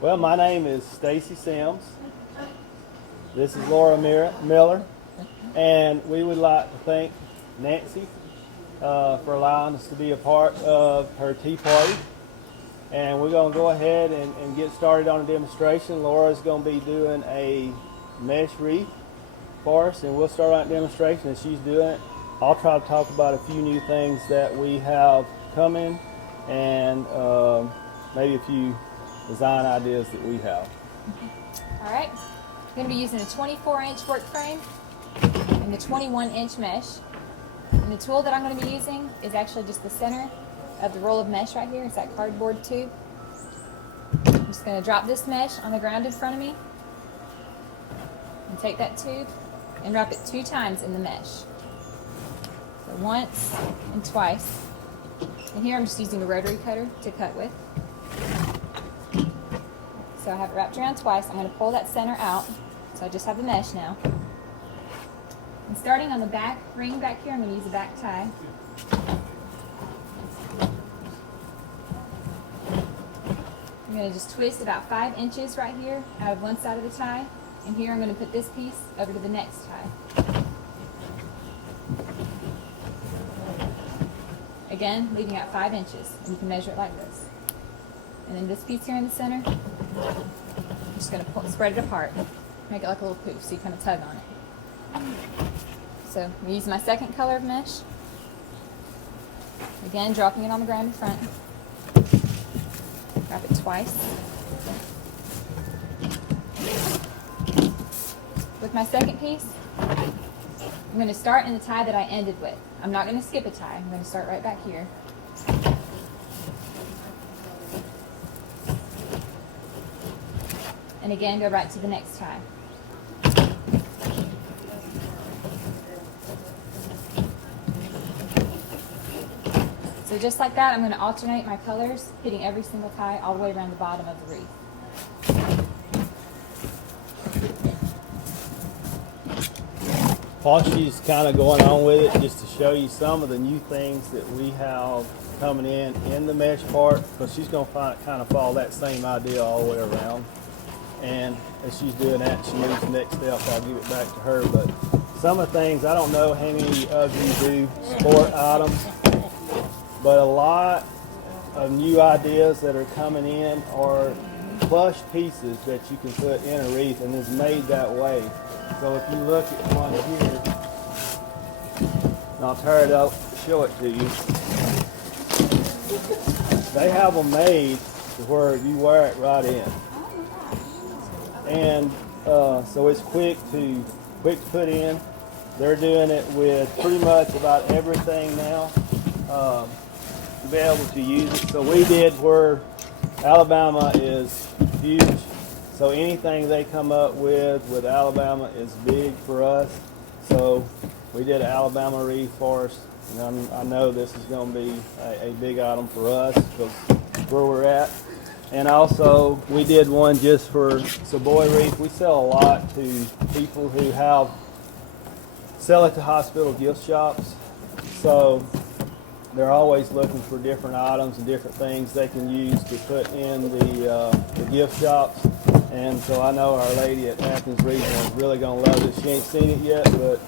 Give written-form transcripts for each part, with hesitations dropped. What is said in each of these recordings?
Well, my name is Stacy Sims. This is Laura Miller, and we would like to thank Nancy for allowing us to be a part of her tea party. And we're going to go ahead and get started on a demonstration. Laura's going to be doing a mesh wreath for us, and we'll start out demonstration as she's doing it. I'll try to talk about a few new things that we have coming and maybe a few design ideas that we have. All right, I'm going to be using a 24-inch work frame and the 21-inch mesh. And the tool that I'm going to be using is actually just the center of the roll of mesh right here. It's that cardboard tube. I'm just going to drop this mesh on the ground in front of me and take that tube and wrap it 2 times in the mesh. So once and twice. And here I'm just using a rotary cutter to cut with. So I have it wrapped around twice. I'm going to pull that center out. So I just have the mesh now. And starting on the back ring back here, I'm going to use a back tie. I'm going to just twist about 5 inches right here out of one side of the tie. And here I'm going to put this piece over to the next tie. Again, leaving out 5 inches. And you can measure it like this. And then this piece here in the center, I'm just going to spread it apart. Make it like a little poof so you kind of tug on it. So I'm going to use my second color of mesh. Again, dropping it on the ground in front. Wrap it twice. With my second piece, I'm going to start in the tie that I ended with. I'm not going to skip a tie. I'm going to start right back here. And again, go right to the next tie. So just like that, I'm going to alternate my colors, hitting every single tie all the way around the bottom of the wreath. While she's kind of going on with it, just to show you some of the new things that we have coming in the mesh part, because she's going to kind of follow that same idea all the way around. And as she's doing that, she moves the next step. I'll give it back to her. But some of the things, I don't know how many of you do sport items, but a lot of new ideas that are coming in are plush pieces that you can put in a wreath, and it's made that way. So if you look at one here, and I'll tear it up, show it to you. They have them made to where you wear it right in. And so it's quick to put in. They're doing it with pretty much about everything now to be able to use it. So we did where Alabama is huge. So anything they come up with Alabama is big for us. So we did an Alabama wreath for us. And I know this is going to be a big item for us because where we're at. And also, we did one just for Savoy Wreath. We sell a lot to people who sell it to hospital gift shops. So they're always looking for different items and different things they can use to put in the gift shops. And so I know our lady at Athens Regional is really going to love this. She ain't seen it yet, but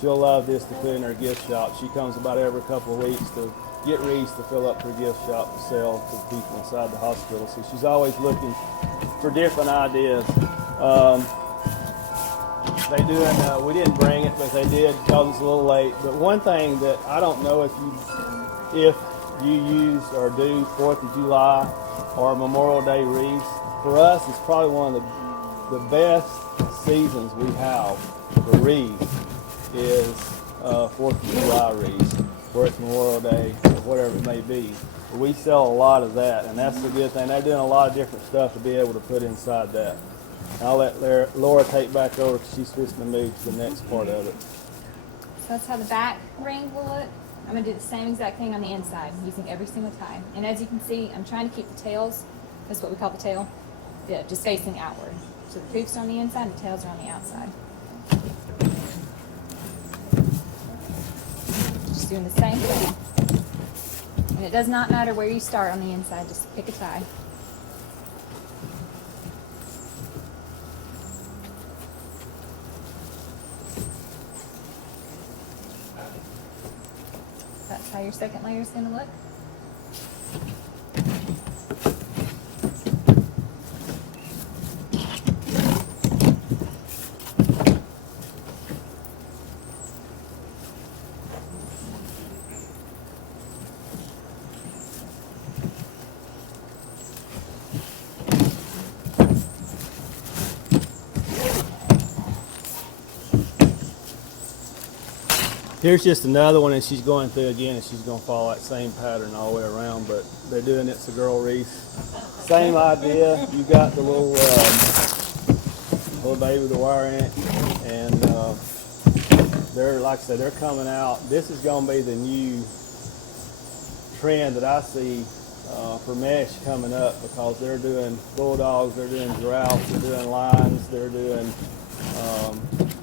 she'll love this to put in her gift shop. She comes about every couple of weeks to get wreaths to fill up her gift shop to sell to people inside the hospital. So she's always looking for different ideas. We didn't bring it, but they did because it's a little late. But one thing that I don't know if you use or do 4th of July or Memorial Day wreaths, for us it's probably one of the best seasons we have for wreaths is 4th of July wreaths, where it's Memorial Day or whatever it may be. But we sell a lot of that, and that's the good thing. They're doing a lot of different stuff to be able to put inside that. And I'll let Laura take back over because she's fixing to move to the next part of it. So that's how the back ring will look. I'm going to do the same exact thing on the inside, using every single tie. And as you can see, I'm trying to keep the tails, that's what we call the tail, just facing outward. So the poof's on the inside and the tails are on the outside. Just doing the same thing. And it does not matter where you start on the inside, just pick a tie. your second layer is going to look. Here's just another one that she's going through again, and she's going to follow that same pattern all the way around, but they're doing It's a Girl Wreath. Same idea. You got the little baby with the wire in it, and they're, like I said, they're coming out. This is going to be the new trend that I see for mesh coming up, because they're doing bulldogs, they're doing giraffes, they're doing lions, they're doing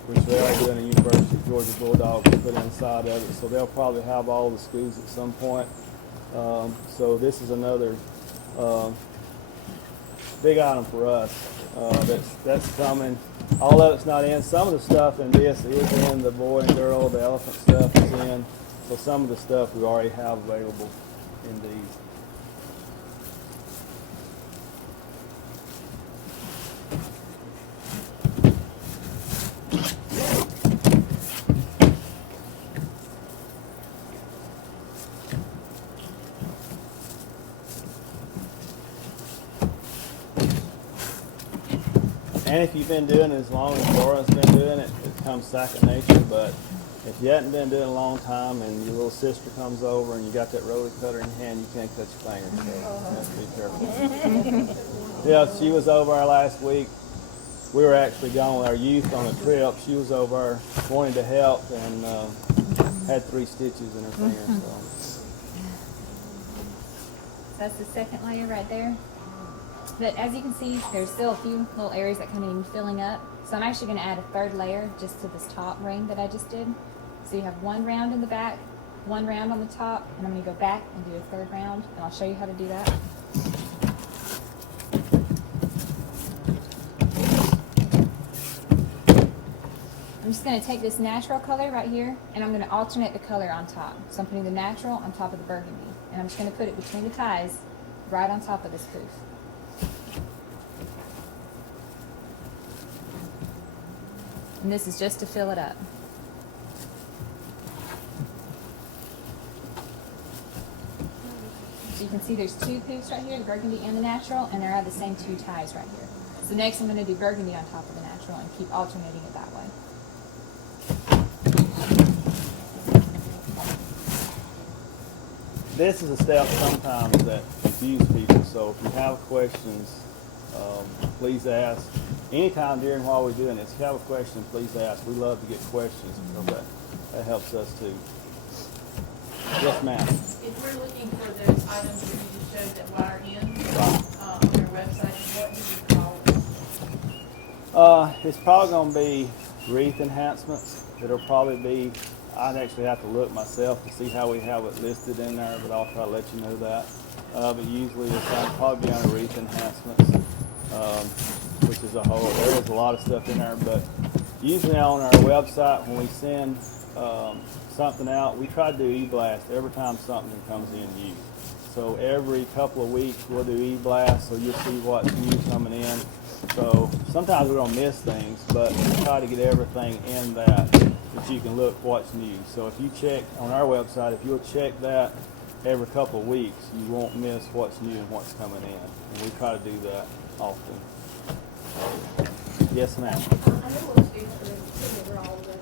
which they are doing a University of Georgia Bulldogs to put inside of it. So they'll probably have all the schools at some point. So this is another big item for us that's coming. All of it's not in. Some of the stuff in this is in. The boy and girl, the elephant stuff is in. So some of the stuff we already have available in these. And if you've been doing it as long as Laura's been doing it, it becomes second nature. But if you hadn't been doing it a long time and your little sister comes over and you got that roller cutter in your hand, you can't cut your fingers. So you have to be careful. Yeah, she was over our last week. We were actually gone with our youth on a trip. She was over wanting to help and had 3 stitches in her finger. So That's the second layer right there. But as you can see, there's still a few little areas that kind of need filling up. So I'm actually going to add a third layer just to this top ring that I just did. So you have 1 round in the back, 1 round on the top, and I'm going to go back and do a third round, and I'll show you how to do that. I'm just going to take this natural color right here, and I'm going to alternate the color on top. So I'm putting the natural on top of the burgundy, and I'm just going to put it between the ties right on top of this poof. And this is just to fill it up. So you can see there's 2 poofs right here, the burgundy and the natural, and they're out of the same 2 ties right here. So next I'm going to do burgundy on top of the natural and keep alternating it that way. this is a step sometimes that confuses people. So if you have questions, please ask. Anytime during while we're doing this, if you have a question, please ask. We love to get questions, because that helps us too. Yes, ma'am. If we're looking for those items that you just showed that wire in on your website, what do you call it? It's probably going to be wreath enhancements. It'll probably be, I'd actually have to look myself to see how we have it listed in there, but I'll try to let you know that. But usually it's probably be under wreath enhancements, which is a whole, there is a lot of stuff in there, but usually on our website when we send something out, we try to do e-blast every time something comes in new. So every couple of weeks we'll do e-blast, so you'll see what's new coming in. So sometimes we're gonna miss things, but we try to get everything in that you can look what's new. So if you check on our website, if you'll check that every couple of weeks, you won't miss what's new and what's coming in. And we try to do that often. Yes, ma'am. I know what's different over all of those.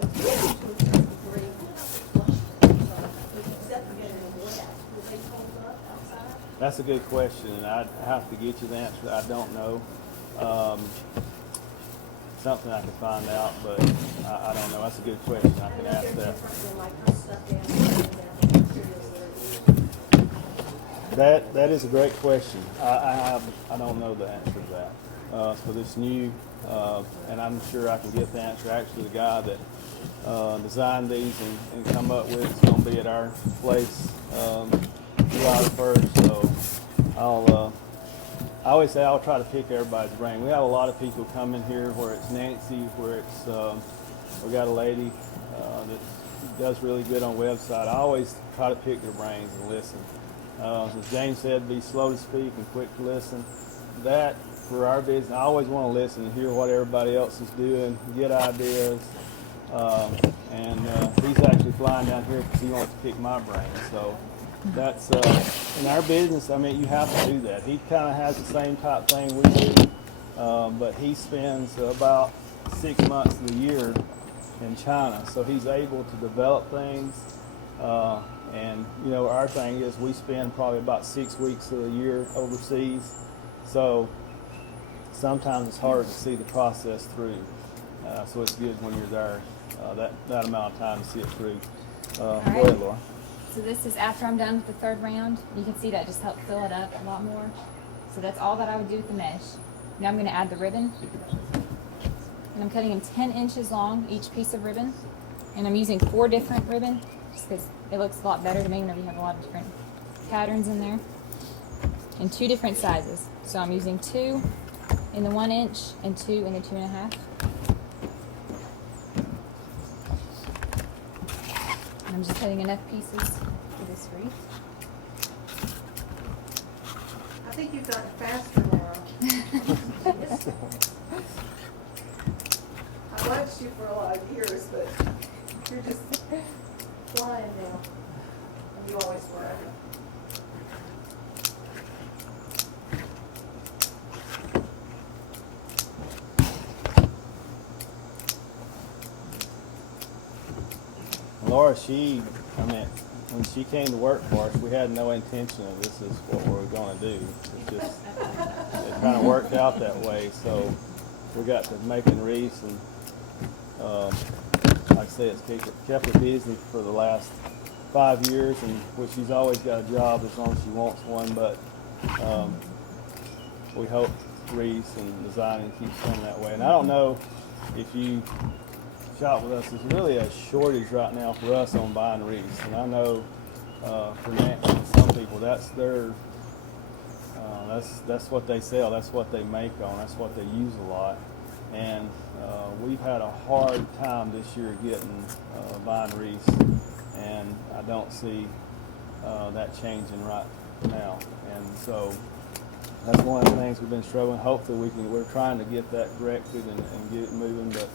That's a good question, and I'd have to get you the answer. I don't know. Something I can find out, but I don't know. That's a good question. I can ask that. That is a great question. I don't know the answer to that. So this new, and I'm sure I can get the answer. Actually, the guy that designed these and come up with is going to be at our place July 1st. So I always say I'll try to pick everybody's brain. We have a lot of people come in here where it's Nancy, where it's we got a lady that's does really good on website. I always try to pick their brains and listen. As James said, be slow to speak and quick to listen. That, for our business, I always want to listen and hear what everybody else is doing, get ideas. He's actually flying down here because he wants to pick my brain. So that's, in our business, I mean, you have to do that. He kind of has the same type thing we do, but he spends about 6 months of the year in China. So he's able to develop things. And, you know, our thing is we spend probably about 6 weeks of the year overseas. So sometimes it's hard to see the process through. So it's good when you're there, that amount of time to see it through. Go ahead, Laura. So this is after I'm done with the third round. You can see that just helped fill it up a lot more. So that's all that I would do with the mesh. Now I'm going to add the ribbon. And I'm cutting them 10 inches long, each piece of ribbon. And I'm using 4 different ribbon, just because it looks a lot better to me whenever you have a lot of different patterns in there. And 2 different sizes. So I'm using 2 in the 1 inch and 2 in the 2.5. And I'm just cutting enough pieces for this wreath. I think you've gotten faster, Laura. I watched you for a lot of years, but you're just flying now. And you always were. Laura, when she came to work for us, we had no intention of this is what we were going to do. It kind of worked out that way. So we got to making wreaths, and like I say, it's kept her busy for the last 5 years, and which she's always got a job as long as she wants one. But we hope wreaths and designing keeps coming that way. And I don't know if you shop with us, there's really a shortage right now for us on buying wreaths, and I know for Nancy and some people that's their that's what they sell, that's what they make on, that's what they use a lot, and we've had a hard time this year getting buying wreaths, and I don't see that changing right now, and so that's one of the things we've been struggling. Hopefully we're trying to get that corrected and get it moving, but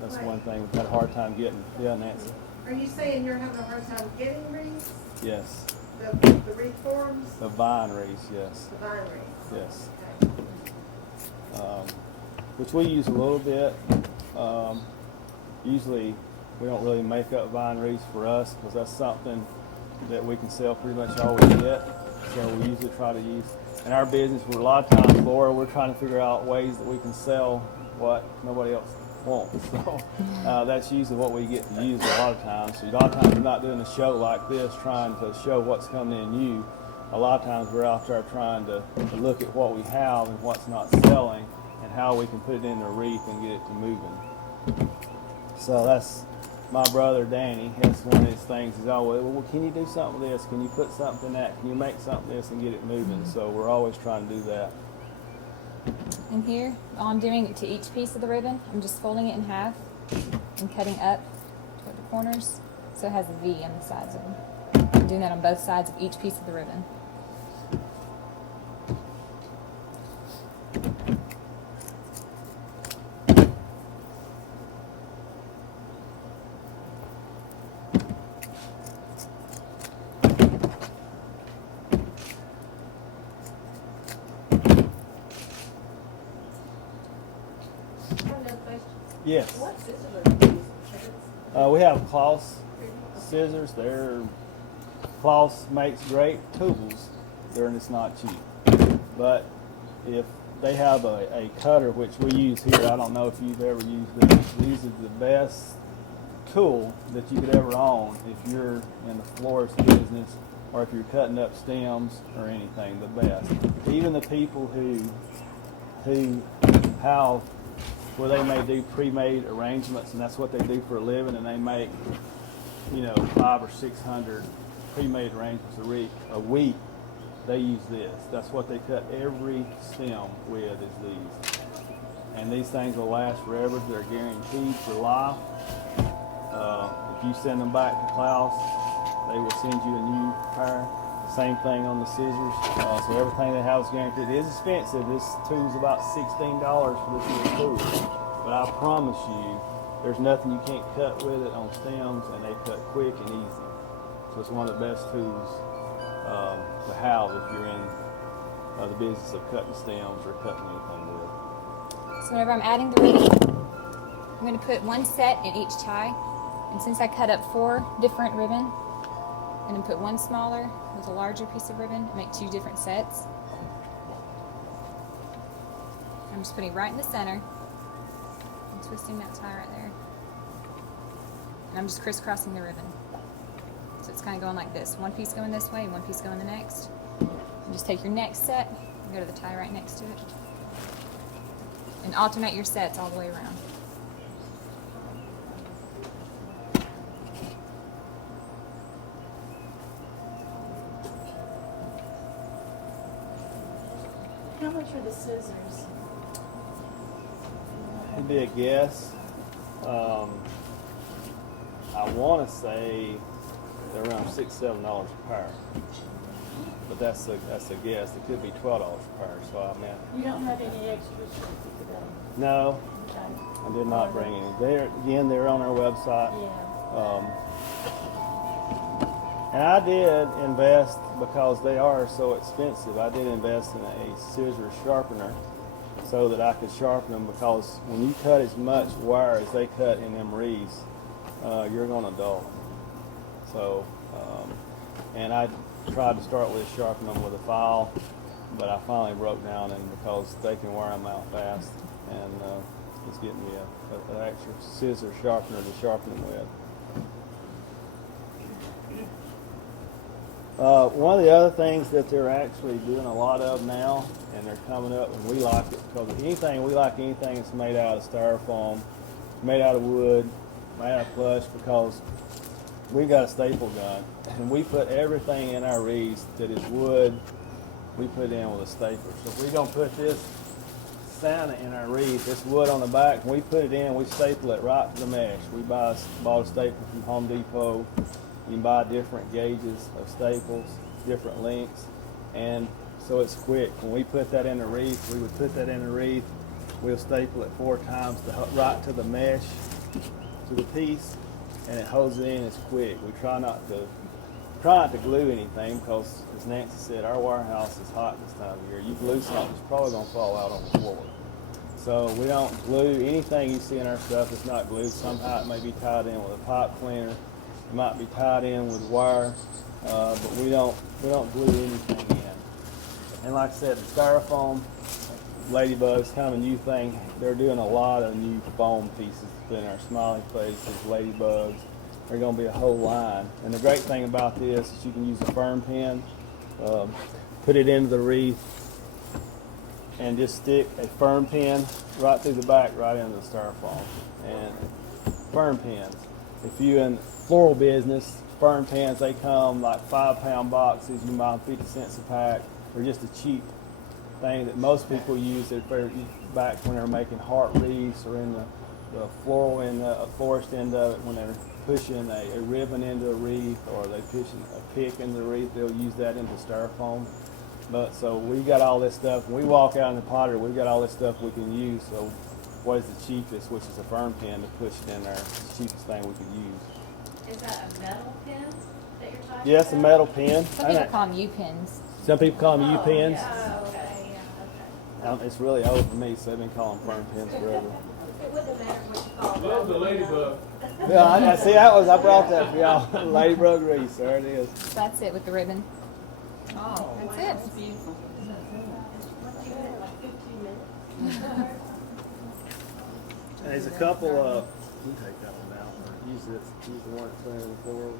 that's one thing we've had a hard time getting. Yeah, Nancy? Are you saying you're having a hard time getting wreaths? Yes. The wreath forms? The vine wreaths, yes. The vine wreaths? Yes. Okay. Which we use a little bit. Usually we don't really make up vine wreaths for us because that's something that we can sell pretty much all we get. So we usually try to use, in our business, we're a lot of times, Laura, we're trying to figure out ways that we can sell what nobody else wants. So that's usually what we get to use a lot of times. So a lot of times we're not doing a show like this trying to show what's coming in new. A lot of times we're out there trying to look at what we have and what's not selling and how we can put it in a wreath and get it to moving. So that's my brother Danny. That's one of his things. He's always, well, can you do something with this? Can you put something in that? Can you make something with this and get it moving? So we're always trying to do that. And here, all I'm doing to each piece of the ribbon, I'm just folding it in half and cutting up toward the corners so it has a V on the sides of them. I'm doing that on both sides of each piece of the ribbon. Yes. What scissors are you using? We have Klaus scissors. Klaus makes great tools. They're just not cheap. But if they have a cutter, which we use here, I don't know if you've ever used these. These are the best tool that you could ever own if you're in the florist business or if you're cutting up stems or anything. The best. Even the people who have where they may do pre-made arrangements, and that's what they do for a living, and they make, 500 or 600 pre-made arrangements a week. They use this. That's what they cut every stem with, is these. And these things will last forever. They're guaranteed for life. If you send them back to Klaus, they will send you a new pair. Same thing on the scissors. So everything they have is guaranteed. It is expensive. This tool is about $16 for this little tool. But I promise you, there's nothing you can't cut with it on stems, and they cut quick and easy. So it's one of the best tools to have if you're in the business of cutting stems or cutting anything with. So whenever I'm adding the ribbon, I'm going to put one set in each tie. And since I cut up 4 different ribbon, I'm going to put one smaller with a larger piece of ribbon and make 2 different sets. I'm just putting it right in the center and twisting that tie right there. And I'm just crisscrossing the ribbon. So it's kind of going like this. One piece going this way and one piece going the next. And just take your next set and go to the tie right next to it. And alternate your sets all the way around. How much are the scissors? It'd be a guess. I want to say they're around $6, $7 a pair, but that's a guess. It could be $12 a pair. So I mean, You don't have any extras today? no, Okay. I did not bring any. They're on our website. Yeah. And I did invest, because they are so expensive, I did invest in a scissor sharpener so that I could sharpen them, because when you cut as much wire as they cut in them wreaths, you're going to dull them. So, and I tried to start with sharpening them with a file, but I finally broke down, and because they can wear them out fast, and it's getting me an extra scissor sharpener to sharpen them with. One of the other things that they're actually doing a lot of now, and they're coming up, and we like it, because we like anything that's made out of styrofoam, made out of wood, made out of plush, because we got a staple gun, and we put everything in our wreaths that is wood, we put in with a stapler. So if we're going to put this Santa in our wreath, this wood on the back, when we put it in, we staple it right to the mesh. We bought a staple from Home Depot. You can buy different gauges of staples, different lengths, and so it's quick. When we put that in the wreath, we would put that in the wreath, we'll staple it 4 times right to the mesh, to the piece, and it holds it in. It's quick. We try not to glue anything, because, as Nancy said, our warehouse is hot this time of year. You glue something, it's probably going to fall out on the floor. So we don't glue anything you see in our stuff. It's not glued. Somehow it may be tied in with a pipe cleaner. It might be tied in with wire, but we don't glue anything in. And like I said, the styrofoam, Ladybug's kind of a new thing. They're doing a lot of new foam pieces to put in our smiley faces, Ladybugs. They're going to be a whole line. And the great thing about this is you can use a firm pin, put it into the wreath, and just stick a firm pin right through the back, right into the styrofoam. And firm pins. If you're in floral business, firm pins, they come like 5-pound boxes. You can buy them 50 cents a pack. They're just a cheap thing that most people use back when they're making heart wreaths, or in the floral and the florist end of it, when they're pushing a ribbon into a wreath, or they pushing a pick into the wreath, they'll use that into styrofoam. But so we got all this stuff. When we walk out in the pottery, we got all this stuff we can use. So what is the cheapest, which is a firm pin, to push it in there? It's the cheapest thing we could use. Is that a metal pin that you're talking Yes, a metal pin. Some people call them U-pins. Some people call them U-pins. Yeah. Oh, okay, yeah, okay. It's really old for me, so they've been calling firm pins forever. It wouldn't matter what you call it. Love the ladybug. Yeah, I see. I brought that for y'all. Ladybug Wreaths. There it is. That's it with the ribbon. Oh, That's wow, it. that's beautiful. Like 15 minutes. And there's a couple of. You can take that one out. Or use this. Use the one that's laying on the floor over.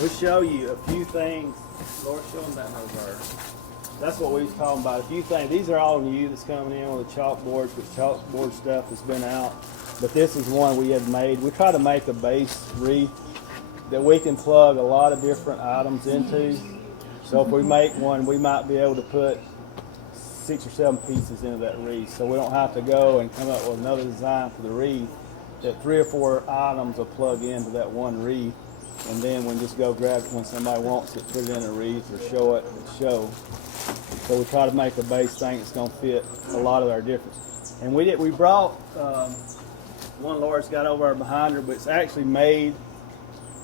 We'll show you a few things. Laura, show them that over. That's what we was talking about. A few things. These are all new that's coming in with the chalkboards, with chalkboard stuff that's been out. But this is one we had made. We try to make a base wreath that we can plug a lot of different items into. So if we make one, we might be able to put 6 or 7 pieces into that wreath, so we don't have to go and come up with another design for the wreath. That 3 or 4 items will plug into that one wreath, and then we just go grab it when somebody wants it, put it in a wreath, or show it at the show. So we try to make a base thing that's going to fit a lot of our different. And we brought one Laura's got over behind her, but it's actually made.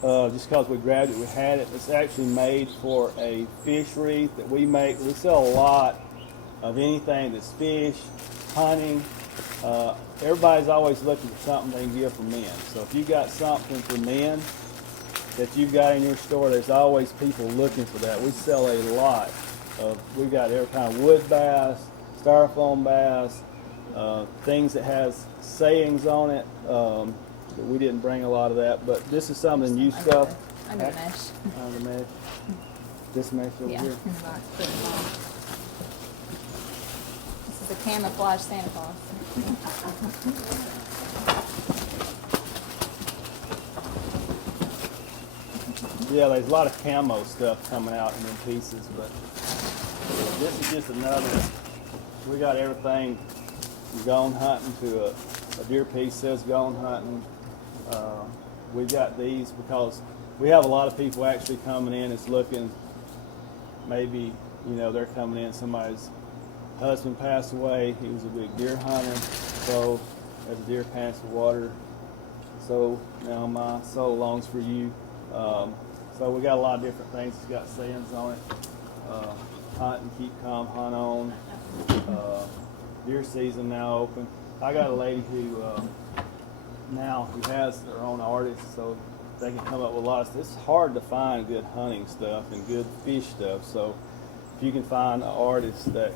Just because we grabbed it, we had it. It's actually made for a fish wreath that we make. We sell a lot of anything that's fish, hunting. Everybody's always looking for something they can give for men. So if you got something for men that you've got in your store, there's always people looking for that. We sell a lot of. We got every kind of wood bass, styrofoam bass, things that has sayings on it. We didn't bring a lot of that, but this is some of the new stuff. Under the mesh. Under the mesh. This mesh over Yeah. here. In the box, put it on. This is a camouflage Santa Claus. Yeah, there's a lot of camo stuff coming out in them pieces, but this is just another. We got everything from gone hunting to a deer piece says gone hunting. We got these because we have a lot of people actually coming in that's looking, maybe, they're coming in, somebody's husband passed away, he was a big deer hunter, so as a deer pants the water, so now my soul longs for you. So we got a lot of different things that's got sayings on it. Hunt and keep calm, hunt on. Deer season now open. I got a lady who has their own artist, so they can come up with a lot of stuff. It's hard to find good hunting stuff and good fish stuff, so if you can find an artist that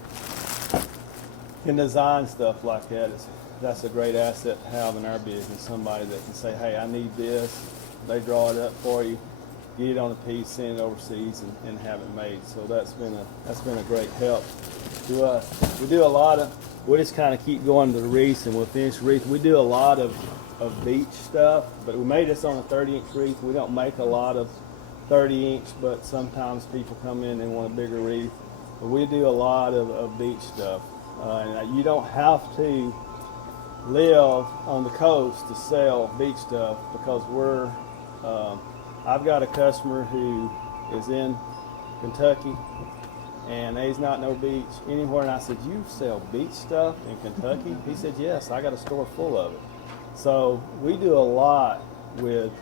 can design stuff like that, that's a great asset to have in our business. Somebody that can say, hey, I need this, they draw it up for you, get it on a piece, send it overseas, and have it made. So that's been a great help to us. We do a lot of, we'll just kind of keep going to the wreaths and we'll finish the wreath. We do a lot of beach stuff, but we made this on a 30-inch wreath. We don't make a lot of 30-inch, but sometimes people come in and want a bigger wreath. But we do a lot of beach stuff. And you don't have to live on the coast to sell beach stuff because I've got a customer who is in Kentucky and there's not no beach anywhere, and I said, you sell beach stuff in Kentucky? He said, yes, I got a store full of it. So we do a lot with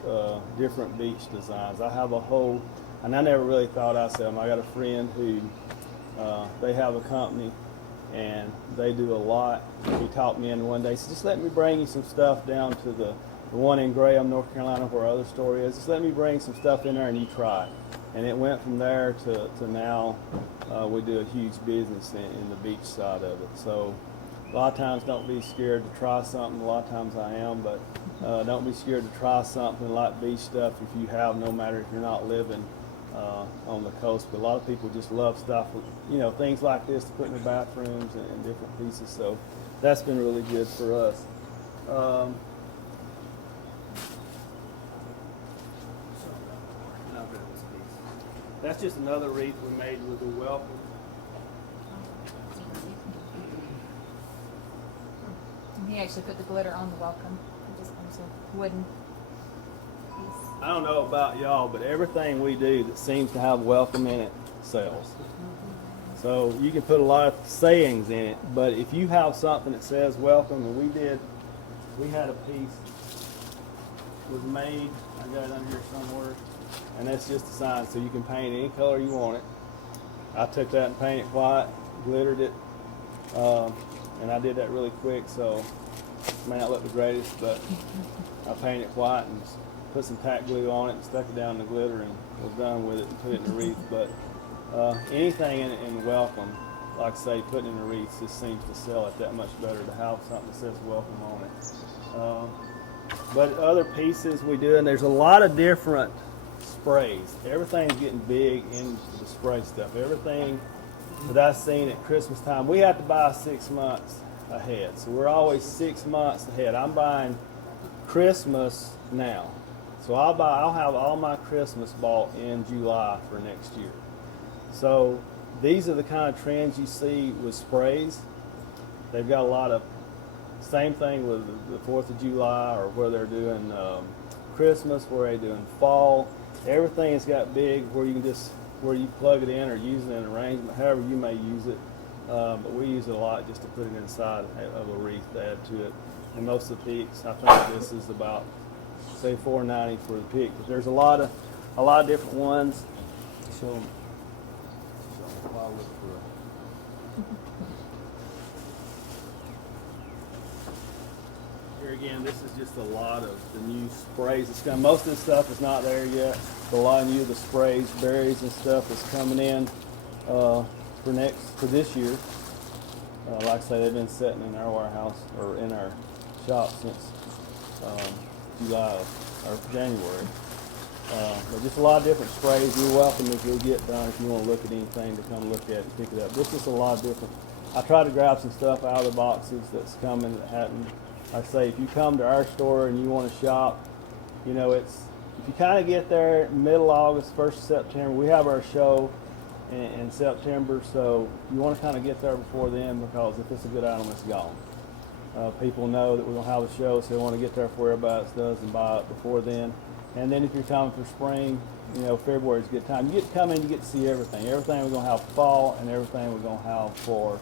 different beach designs. I have a whole, and I never really thought, I said, I got a friend who, they have a company and they do a lot. He talked me in one day, he said, just let me bring you some stuff down to the one in Graham, North Carolina, where our other store is. Just let me bring some stuff in there and you try it. And it went from there to now we do a huge business in the beach side of it. So a lot of times don't be scared to try something. A lot of times I am, but don't be scared to try something like beach stuff if you have, no matter if you're not living on the coast. But a lot of people just love stuff, things like this to put in their bathrooms and different pieces. So that's been really good for us. That's just another wreath we made with a welcome. And he actually put the glitter on the welcome. It just comes a wooden piece. I don't know about y'all, but everything we do that seems to have welcome in it sells. So you can put a lot of sayings in it, but if you have something that says welcome, and we had a piece was made, I got it under here somewhere, and that's just a sign, so you can paint any color you want it. I took that and painted it white, glittered it, and I did that really quick, so it may not look the greatest, but I painted it white and put some tack glue on it and stuck it down in the glitter and was done with it and put it in the wreath. But anything in welcome, like I say, putting in the wreath just seems to sell it that much better to have something that says welcome on it. But other pieces we do, and there's a lot of different sprays. Everything's getting big into the spray stuff. Everything that I've seen at Christmas time, we have to buy 6 months ahead. So we're always 6 months ahead. I'm buying Christmas now. So I'll have all my Christmas bought in July for next year. So these are the kind of trends you see with sprays. They've got a lot of, same thing with the 4th of July, or where they're doing Christmas, where they're doing fall. Everything has got big where you can just, where you plug it in or use it in an arrangement, however you may use it. But we use it a lot just to put it inside of a wreath to add to it. And most of the peaks, I think this is about, say, $4.90 for the peak. But there's a lot of different ones. So I'll look for here again. This is just a lot of the new sprays. It's got, most of this stuff is not there yet. But a lot of new of the sprays, berries, and stuff is coming in for this year. Like I say, they've been sitting in our warehouse or in our shop since July or January. But just a lot of different sprays. You're welcome if you'll get done, if you want to look at anything, to come look at it and pick it up. This is a lot of different. I try to grab some stuff out of the boxes that's coming that hadn't. Like I say, if you come to our store and you want to shop, you know, it's, if you kind of get there middle August, 1st of September, we have our show in September, so you want to kind of get there before then, because if it's a good item, it's gone. People know that we're going to have a show, so they want to get there before everybody else does and buy it before then. And then if you're coming for spring, you know, February is a good time. You get to come in, you get to see everything. Everything we're going to have for fall, and everything we're going to have for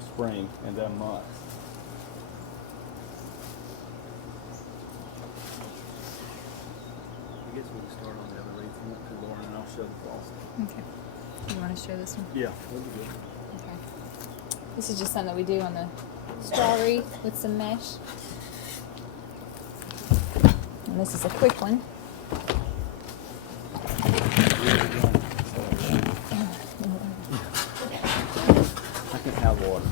spring in them months. I guess we can start on the other wreath if you want to, Lauren, and I'll show the fall stuff. Okay. You want to show this one? Yeah, that'd be good. Okay. This is just something that we do on the straw wreath with some mesh. And this is a quick one. I can have water.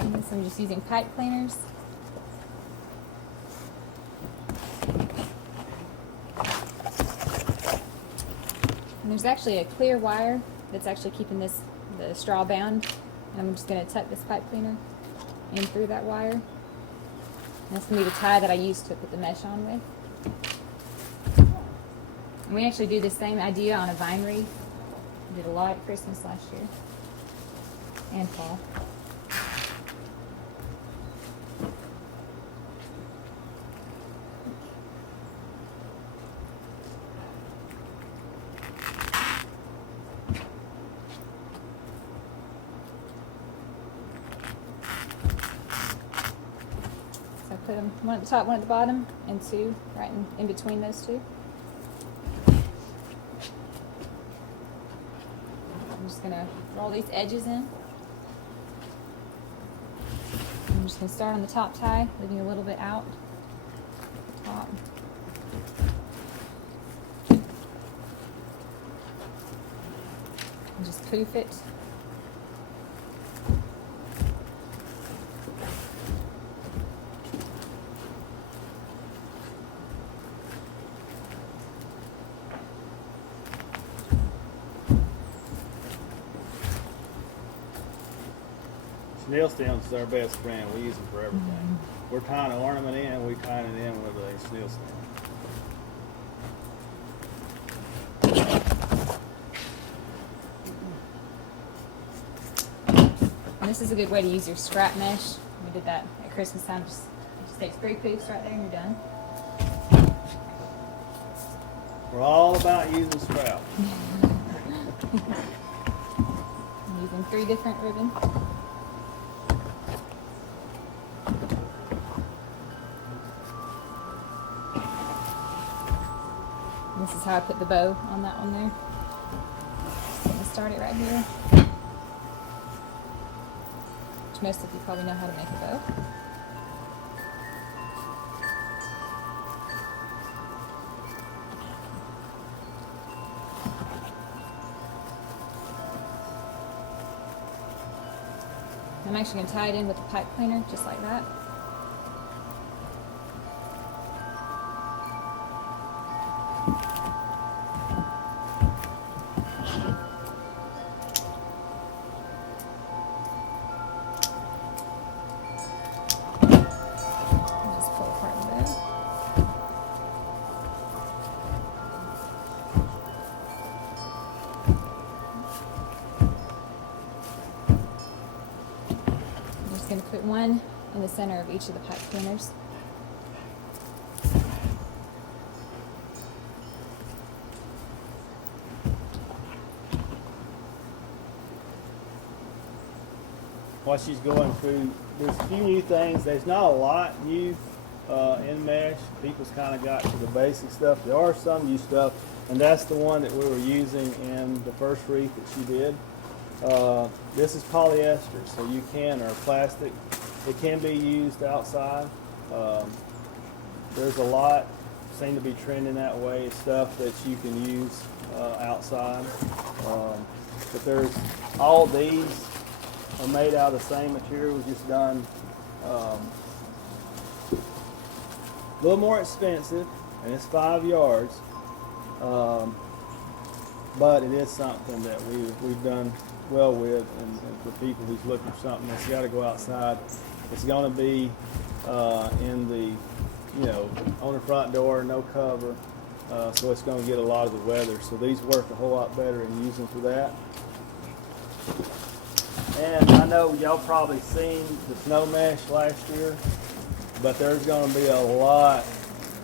And this I'm just using pipe cleaners. And there's actually a clear wire that's actually keeping the straw bound. And I'm just going to tuck this pipe cleaner in through that wire. And that's going to be the tie that I used to put the mesh on with. And we actually do the same idea on a vine wreath. We did a lot at Christmas last year and fall. So I put them one at the top, one at the bottom, and two right in between those two. I'm just going to roll these edges in. I'm just going to start on the top tie, leaving a little bit out. Top. And just poof it. Nail stems is our best friend. We use them for everything. We're tying an ornament in, we tie it in with a snail stem. And this is a good way to use your scrap mesh. We did that at Christmas time. Just takes 3 poofs right there and you're done. We're all about using scrap. I'm using 3 different ribbons. This is how I put the bow on that one there. Just going to start it right here. Which most of you probably know how to make a bow. I'm actually going to tie it in with the pipe cleaner, just like that. put one in the center of each of the pipe cleaners. While she's going through, there's a few new things. There's not a lot new in mesh. People's kind of got to the basic stuff. There are some new stuff, and that's the one that we were using in the first wreath that she did. This is polyester, so you can, or plastic. It can be used outside. There's a lot seem to be trending that way, stuff that you can use outside. But there's all these are made out of the same material, just done a little more expensive, and it's 5 yards. But it is something that we've done well with, and for people who's looking for something that's got to go outside, it's going to be in the, on the front door, no cover, so it's going to get a lot of the weather. So these work a whole lot better in using for that. And I know y'all probably seen the snow mesh last year, but there's going to be a lot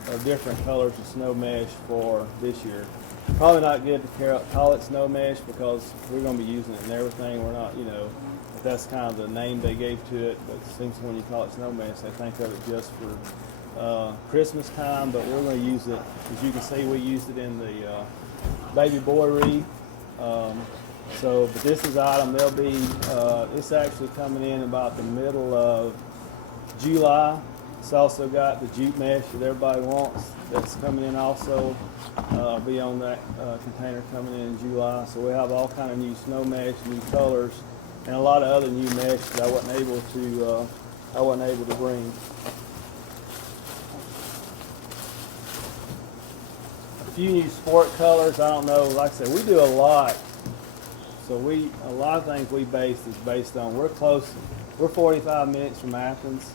of different colors of snow mesh for this year. Probably not good to call it snow mesh because we're going to be using it in everything. We're not, if that's kind of the name they gave to it, but it seems when you call it snow mesh, they think of it just for Christmas time, but we're going to use it, as you can see, we used it in the baby boy wreath. But this is item, they'll be, it's actually coming in about the middle of July. It's also got the jute mesh that everybody wants that's coming in also. Be on that container coming in July. So we have all kind of new snow mesh, new colors, and a lot of other new mesh that I wasn't able to bring. A few new sport colors. I don't know. Like I said, we do a lot. So a lot of things we base is based on, we're close, we're 45 minutes from Athens,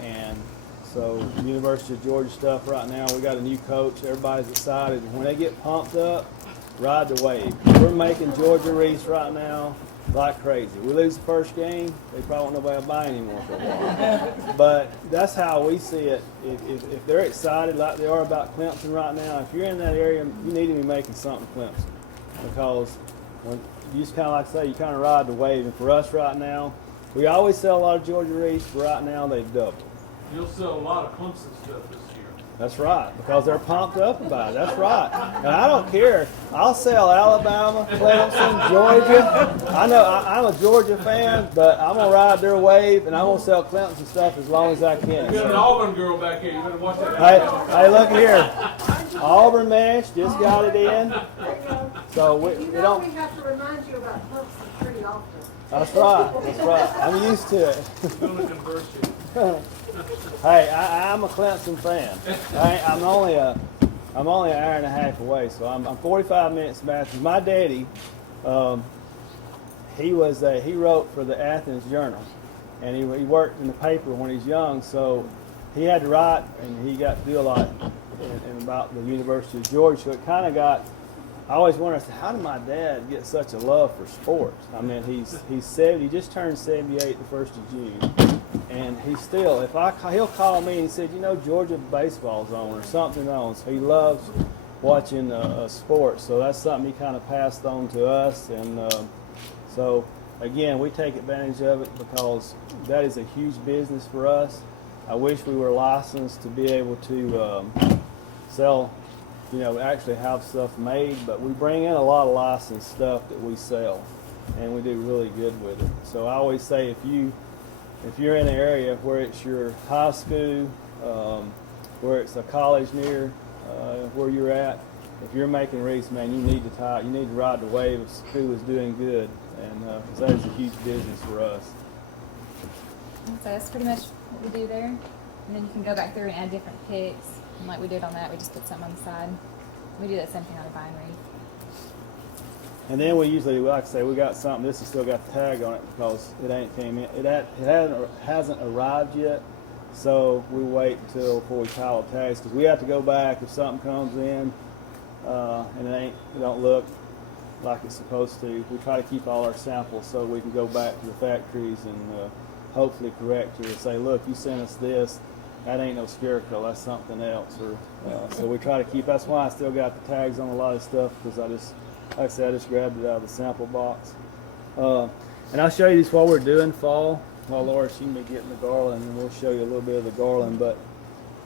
and so University of Georgia stuff right now, we got a new coach, everybody's excited. When they get pumped up, ride the wave. We're making Georgia wreaths right now like crazy. We lose the first game, they probably won't nobody buy anymore for a while. But that's how we see it. If they're excited like they are about Clemson right now, if you're in that area, you need to be making something Clemson, because when you just kind of like I say, you kind of ride the wave. And for us right now, we always sell a lot of Georgia wreaths, but right now they've doubled. You'll sell a lot of Clemson stuff this year. That's right, because they're pumped up about it. That's right. And I don't care. I'll sell Alabama, Clemson, Georgia. I know I'm a Georgia fan, but I'm going to ride their wave, and I'm going to sell Clemson stuff as long as I can. You got an Auburn girl back here. You better watch that. Hey, look here. Auburn mesh, just got it in. There you go. So we don't. We have to remind you about Clemson pretty often. That's right. That's right. I'm used to it. I'm going to converse you. Hey, I'm a Clemson fan. I'm only an hour and a half away, so I'm 45 minutes back. My daddy, he wrote for the Athens Journal, and he worked in the paper when he was young, so he had to write, and he got to do a lot in about the University of Georgia. So it kind of got. I always wondered, how did my dad get such a love for sports? I mean, he's 70, he just turned 78 the 1st of June, and he still, he'll call me and he said, Georgia baseball's on or something on. So he loves watching sports. So that's something he kind of passed on to us, and so again, we take advantage of it because that is a huge business for us. I wish we were licensed to be able to sell. Actually have stuff made, but we bring in a lot of licensed stuff that we sell, and we do really good with it. So I always say, if you're in an area where it's your high school, where it's a college near where you're at, if you're making wreaths, man, you need to ride the wave if school is doing good, and 'cause that is a huge business for us. So that's pretty much what we do there. And then you can go back through and add different picks. And like we did on that, we just put something on the side. We do that same thing on a vine wreath. And then we usually, like I say, we got something. This has still got the tag on it because it ain't came in. It hasn't arrived yet. So we wait until before we pile the tags, because we have to go back if something comes in and it don't look like it's supposed to. We try to keep all our samples so we can go back to the factories and hopefully correct you and say, look, you sent us this. That ain't no scarecrow. That's something else. Or so we try to keep. That's why I still got the tags on a lot of stuff, because like I said, I just grabbed it out of the sample box. And I'll show you this while we're doing fall. While Laura, she can be getting the garland, and we'll show you a little bit of the garland. But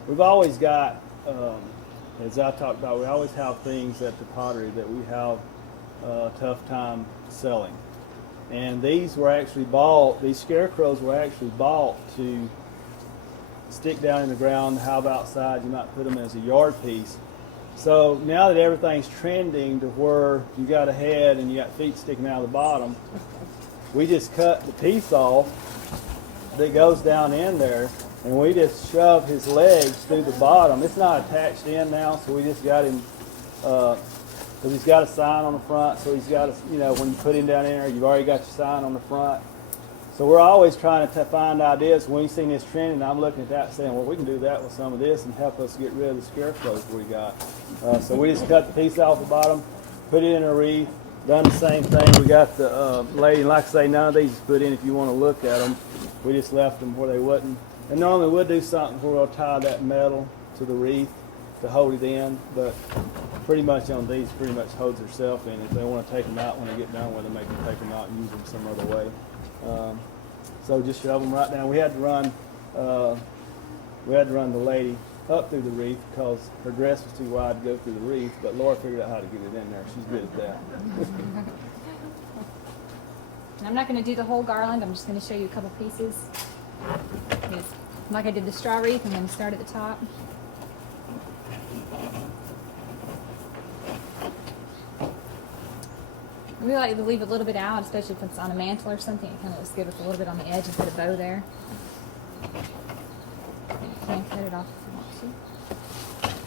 we've always got, as I talked about, we always have things at the pottery that we have a tough time selling. And these were actually bought, these scarecrows were actually bought to stick down in the ground, have outside. You might put them as a yard piece. So now that everything's trending to where you got a head and you got feet sticking out of the bottom, we just cut the piece off that goes down in there, and we just shove his legs through the bottom. It's not attached in now, so we just got him, because he's got a sign on the front, so he's got a, you know, when you put him down in there, you've already got your sign on the front. So we're always trying to find ideas. When we see this trend, and I'm looking at that saying, well, we can do that with some of this and help us get rid of the scarecrows we got. So we just cut the piece off the bottom, put it in a wreath, done the same thing. We got the lady, like I say, none of these is put in if you want to look at them. We just left them where they wouldn't. And normally we'll do something where we'll tie that metal to the wreath to hold it in, but pretty much on these, pretty much holds herself in. If they want to take them out when they get done with them, they can take them out and use them some other way. So just shove them right down. We had to run the lady up through the wreath because her dress was too wide to go through the wreath, but Laura figured out how to get it in there. She's good at that. And I'm not going to do the whole garland. I'm just going to show you a couple pieces. Like I did the straw wreath, I'm going to start at the top. We like to leave a little bit out, especially if it's on a mantle or something. It kind of looks good with a little bit on the edge and put a bow there. You can cut it off if you want to.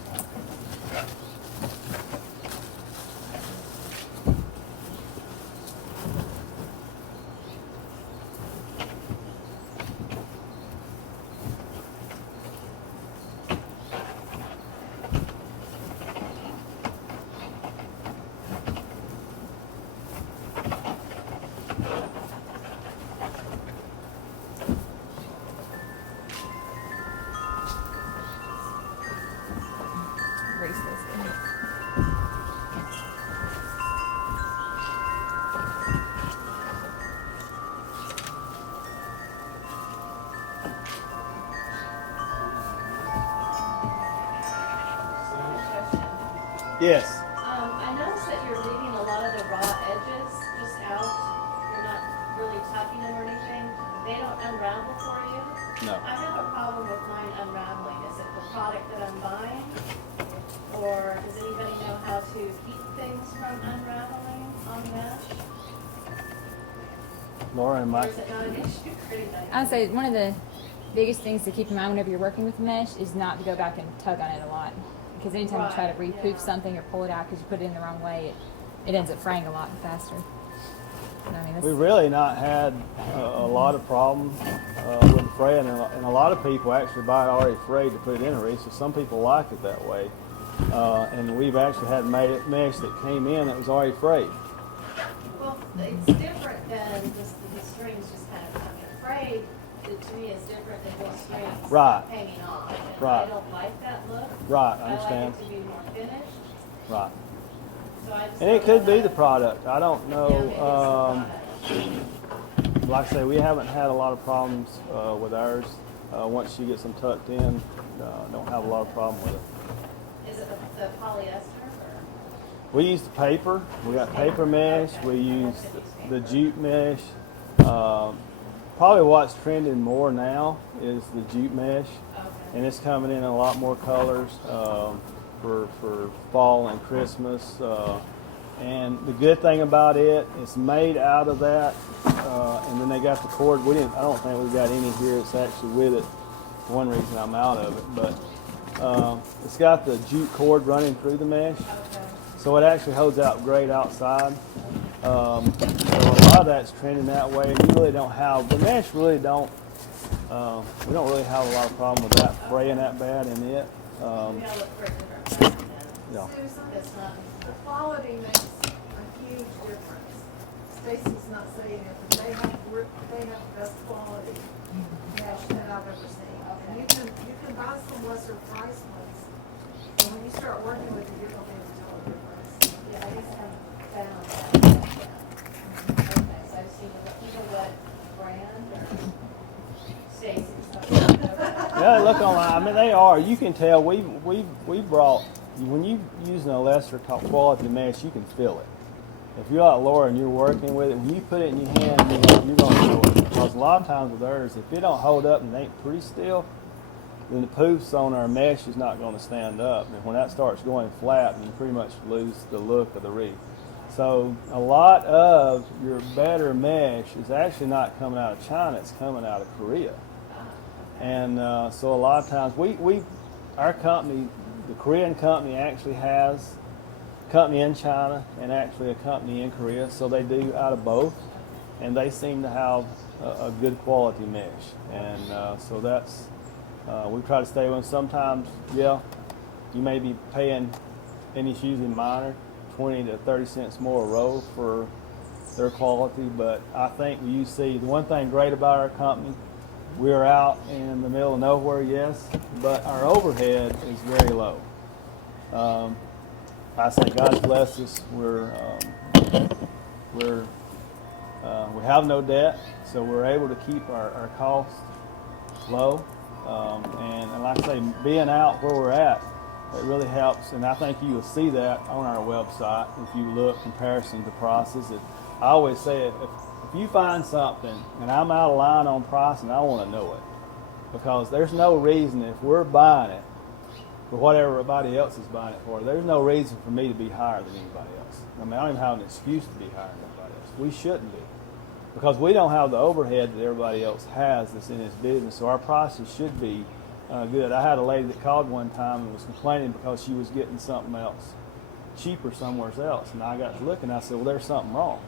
Yes. I noticed that you're leaving a lot of the raw edges just out. You're not really tucking them or anything. They don't unravel for you. No. I have a problem with mine unraveling. Is it the product that I'm buying? Or does anybody know how to keep things from unraveling on mesh? Laura and Or Mike. is it not an issue for anybody? I'd say one of the biggest things to keep in mind whenever you're working with mesh is not to go back and tug on it a lot. Because anytime you try to Right, repoof yeah. something or pull it out because you put it in the wrong way, it ends up fraying a lot faster. And I mean, We've really not had a lot of problems with fraying, and a lot of people actually buy it already frayed to put it in a wreath, so some people like it that way. And we've actually had mesh that came in that was already frayed. Well, it's different than just the strings just kind of coming frayed. It, to me, is different than just strings Right. hanging on. And Right. I don't like that look. Right, I I understand. like it to be more finished. Right. So I just And it don't could know be how- the product. I don't Yeah, maybe it's the know. product. Like I say, we haven't had a lot of problems with ours. Once she gets them tucked in, don't have a lot of problem with it. Is it the polyester or? We use the paper. We got paper mesh. We use the jute mesh. Probably what's trending more now is the jute mesh, Okay. and it's coming in a lot more colors for fall and Christmas. And the good thing about it, it's made out of that, and then they got the cord. I don't think we've got any here. It's actually with it. One reason I'm out of it, but it's got the jute cord running through the mesh. Okay. So it actually holds out great outside. So a lot of that's trending that way. And you really don't have, the mesh really don't, we don't really have a lot of problem with that fraying that bad in it. We gotta look for a different pattern then. Yeah. Susan, it's not. The quality makes a huge difference. Stacy's not saying it, but they have the best quality mesh that I've ever seen. And you can buy some lesser price ones, and when you start working with it, you're gonna be able to tell the difference. Yeah, I guess I haven't found that yet. Okay, so I've seen what brand or Stacy's. Yeah, look online. I mean, they are. You can tell. We brought, when you using a lesser top quality mesh, you can feel it. If you're like Laura and you're working with it, when you put it in your hand, you're going to feel it. Because a lot of times with theirs, if it don't hold up and it ain't pretty still, then the poofs on our mesh is not going to stand up. And when that starts going flat, you pretty much lose the look of the wreath. So a lot of your better mesh is actually not coming out of China, it's coming out of Korea. And so a lot of times, our company, the Korean company actually has a company in China and actually a company in Korea, so they do out of both, and they seem to have a good quality mesh. And so that's, we try to stay with them. Sometimes, yeah, you may be paying, and it's usually minor, 20 to 30 cents more a roll for their quality, but I think you see, the one thing great about our company, we're out in the middle of nowhere, yes, but our overhead is very low. I say God bless us. We have no debt, so we're able to keep our costs low. And like I say, being out where we're at, it really helps. And I think you will see that on our website if you look comparison to prices. I always say if you find something and I'm out of line on pricing, I want to know it, because there's no reason, if we're buying it for whatever everybody else is buying it for, there's no reason for me to be higher than anybody else. I mean, I don't even have an excuse to be higher than anybody else. We shouldn't be, because we don't have the overhead that everybody else has that's in this business, so our prices should be good. I had a lady that called one time and was complaining because she was getting something else cheaper somewhere else, and I got to looking, I said, well, there's something wrong.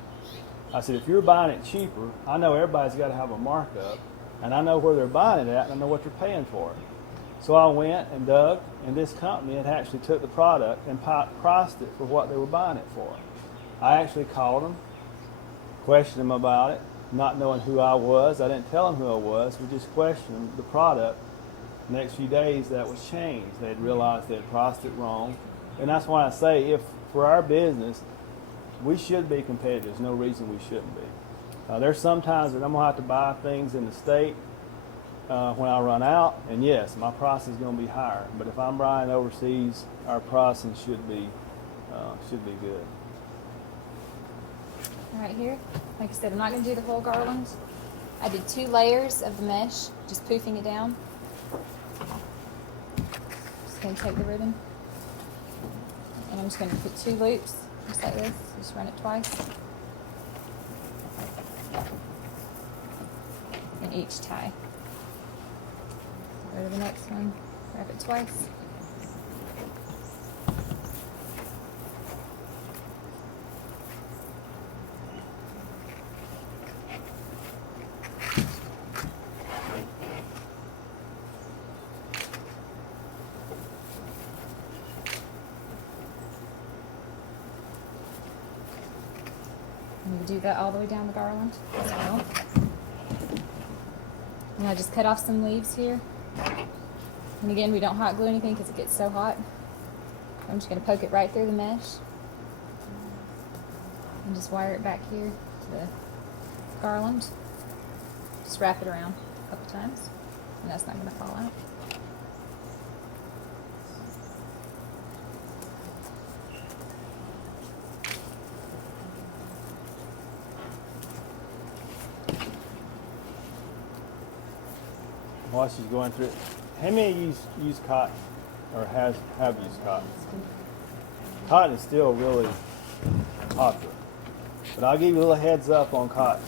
I said, if you're buying it cheaper, I know everybody's got to have a markup, and I know where they're buying it at, and I know what they're paying for it. So I went and dug, and this company had actually took the product and priced it for what they were buying it for. I actually called them, questioned them about it, not knowing who I was. I didn't tell them who I was. We just questioned the product. The next few days, that was changed. They had realized they had priced it wrong. And that's why I say, if for our business, we should be competitive. There's no reason we shouldn't be. There's some times that I'm going to have to buy things in the state when I run out, and yes, my price is going to be higher. But if I'm buying overseas, our pricing should be good. All right, here, like I said, I'm not going to do the whole garland. I did 2 layers of the mesh, just poofing it down. Just going to take the ribbon, and I'm just going to put 2 loops, just like this. Just run it twice. In each tie. Go to the next one, wrap it twice. And you do that all the way down the garland as well. And I just cut off some leaves here. And again, we don't hot glue anything because it gets so hot. I'm just going to poke it right through the mesh. And just wire it back here to the garland. Just wrap it around a couple times. And that's not going to fall out. While she's going through it, how many of you use cotton, or have used cotton? Cotton is still really popular, but I'll give you a little heads up on cotton.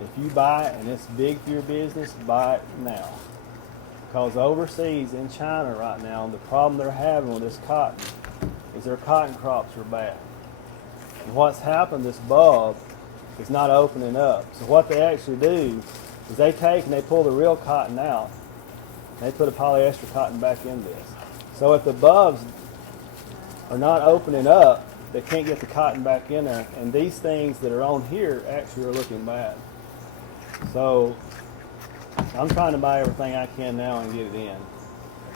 If you buy it and it's big for your business, buy it now, because overseas in China right now, the problem they're having with this cotton is their cotton crops are bad. And what's happened, this bulb is not opening up. So what they actually do is they take and they pull the real cotton out, and they put a polyester cotton back in this. So if the bulbs are not opening up, they can't get the cotton back in there. And these things that are on here actually are looking bad. So I'm trying to buy everything I can now and get it in,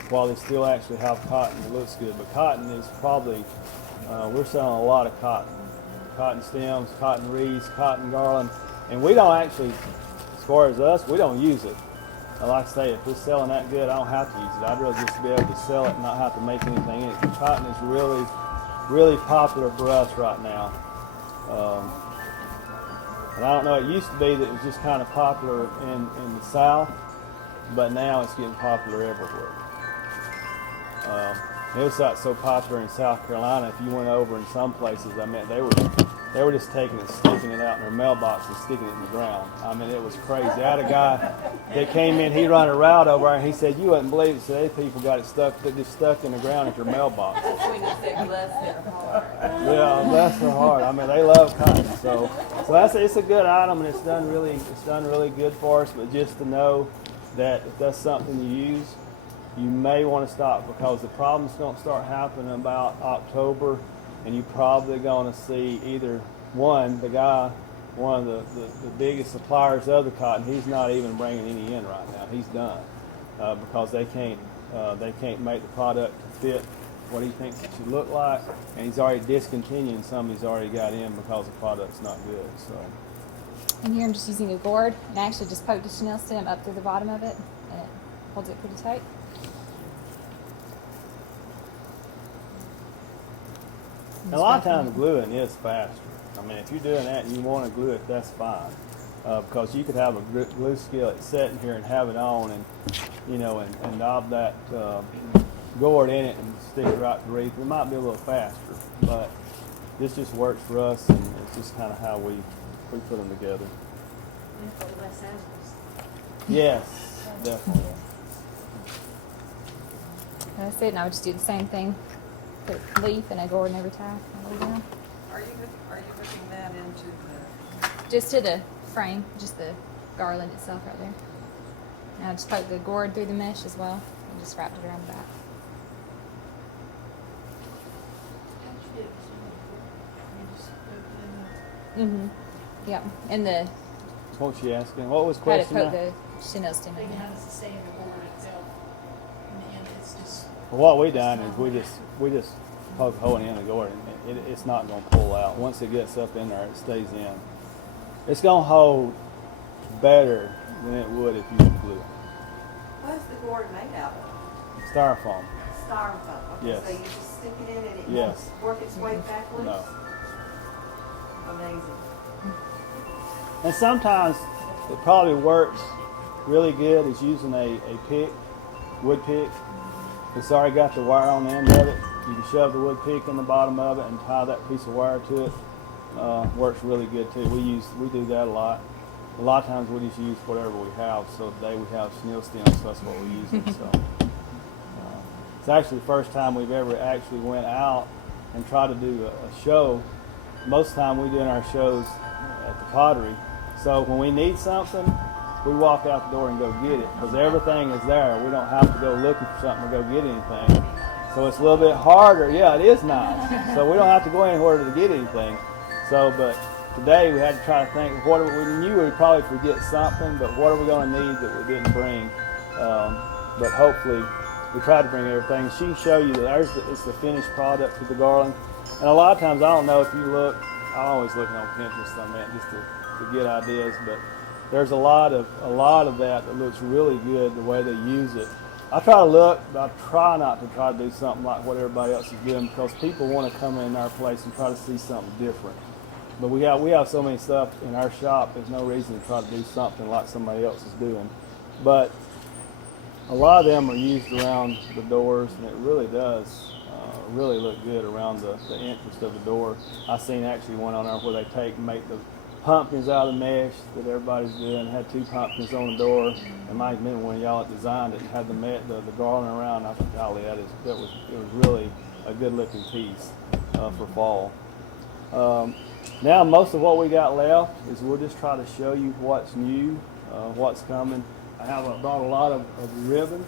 while they still actually have cotton that looks good. But cotton is probably, we're selling a lot of cotton. Cotton stems, cotton wreaths, cotton garland. And we don't actually, as far as us, we don't use it. Like I say, if it's selling that good, I don't have to use it. I'd rather just be able to sell it and not have to make anything in it. Cotton is really, really popular for us right now. And I don't know, it used to be that it was just kind of popular in the South, but now it's getting popular everywhere. It was not so popular in South Carolina. If you went over in some places, I mean, they were just taking it, sticking it out in their mailbox and sticking it in the ground. I mean, it was crazy. I had a guy that came in, he run a route over there, and he said, you wouldn't believe it. So these people got it stuck, just stuck in the ground at their mailbox. When you say bless their heart. Yeah, bless their heart. I mean, they love cotton. So it's a good item, and it's done really good for us. But just to know that if that's something you use, you may want to stop, because the problem's going to start happening about October, and you're probably going to see either one of the biggest suppliers of the cotton, he's not even bringing any in right now. He's done because they can't make the product to fit what he thinks it should look like, and he's already discontinuing some he's already got in because the product's not good. So. And here I'm just using a gourd, and I actually just poked a chenille stem up through the bottom of it, and it holds it pretty tight. A lot of times gluing is faster. I mean, if you're doing that and you want to glue it, that's fine. Because you could have a glue skillet sitting here and have it on, and and knob that gourd in it and stick it right to the wreath. It might be a little faster, but this just works for us, and it's just kind of how we put them together. And for less hazardous. Yes, definitely. That's it, and I would just do the same thing. Put a leaf and a gourd in every tie. Are you hooking that into the? Just to the frame, just the garland itself right there. And I just poke the gourd through the mesh as well, and just wrapped it around the back. Yep. And the What was she asking? What was the how to question? poke now? the chenille stem They in. can sustain the board itself. In the end, it's just. Well, what we done is we just poke a hole in the gourd, and it's not going to pull out. Once it gets up in there, it stays in. It's going to hold better than it would if you would glue it. What is the gourd made out of? Styrofoam. Styrofoam. Okay, Yes. so you just stick it in and it Yes. won't work its way backwards? No. Amazing. And sometimes it probably works really good is using a pick, wood pick. It's already got the wire on the end of it. You can shove the wood pick in the bottom of it and tie that piece of wire to it. Works really good too. We do that a lot. A lot of times we just use whatever we have. So today we have chenille stems, so that's what we're using. So it's actually the first time we've ever actually went out and tried to do a show. Most of the time we do our shows at the pottery. So when we need something, we walk out the door and go get it, because everything is there. We don't have to go looking for something or go get anything. So it's a little bit harder. Yeah, it is nice. So we don't have to go anywhere to get anything. So, but today we had to try to think, we knew we'd probably forget something, but what are we going to need that we didn't bring? But hopefully we tried to bring everything. She can show you that it's the finished product with the garland. And a lot of times, I don't know if you look, I'm always looking on Pinterest on that just to get ideas, but there's a lot of that looks really good the way they use it. I try to look, but I try not to try to do something like what everybody else is doing, because people want to come in our place and try to see something different. But we have so many stuff in our shop, there's no reason to try to do something like somebody else is doing. But a lot of them are used around the doors, and it really does really look good around the entrance of the door. I've seen actually one on there where they make the pumpkins out of the mesh that everybody's doing. Had 2 pumpkins on the door. It might have been when y'all designed it and had the garland around. I thought, golly, it was really a good looking piece for fall. Now most of what we got left is we'll just try to show you what's new, what's coming. I brought a lot of ribbon,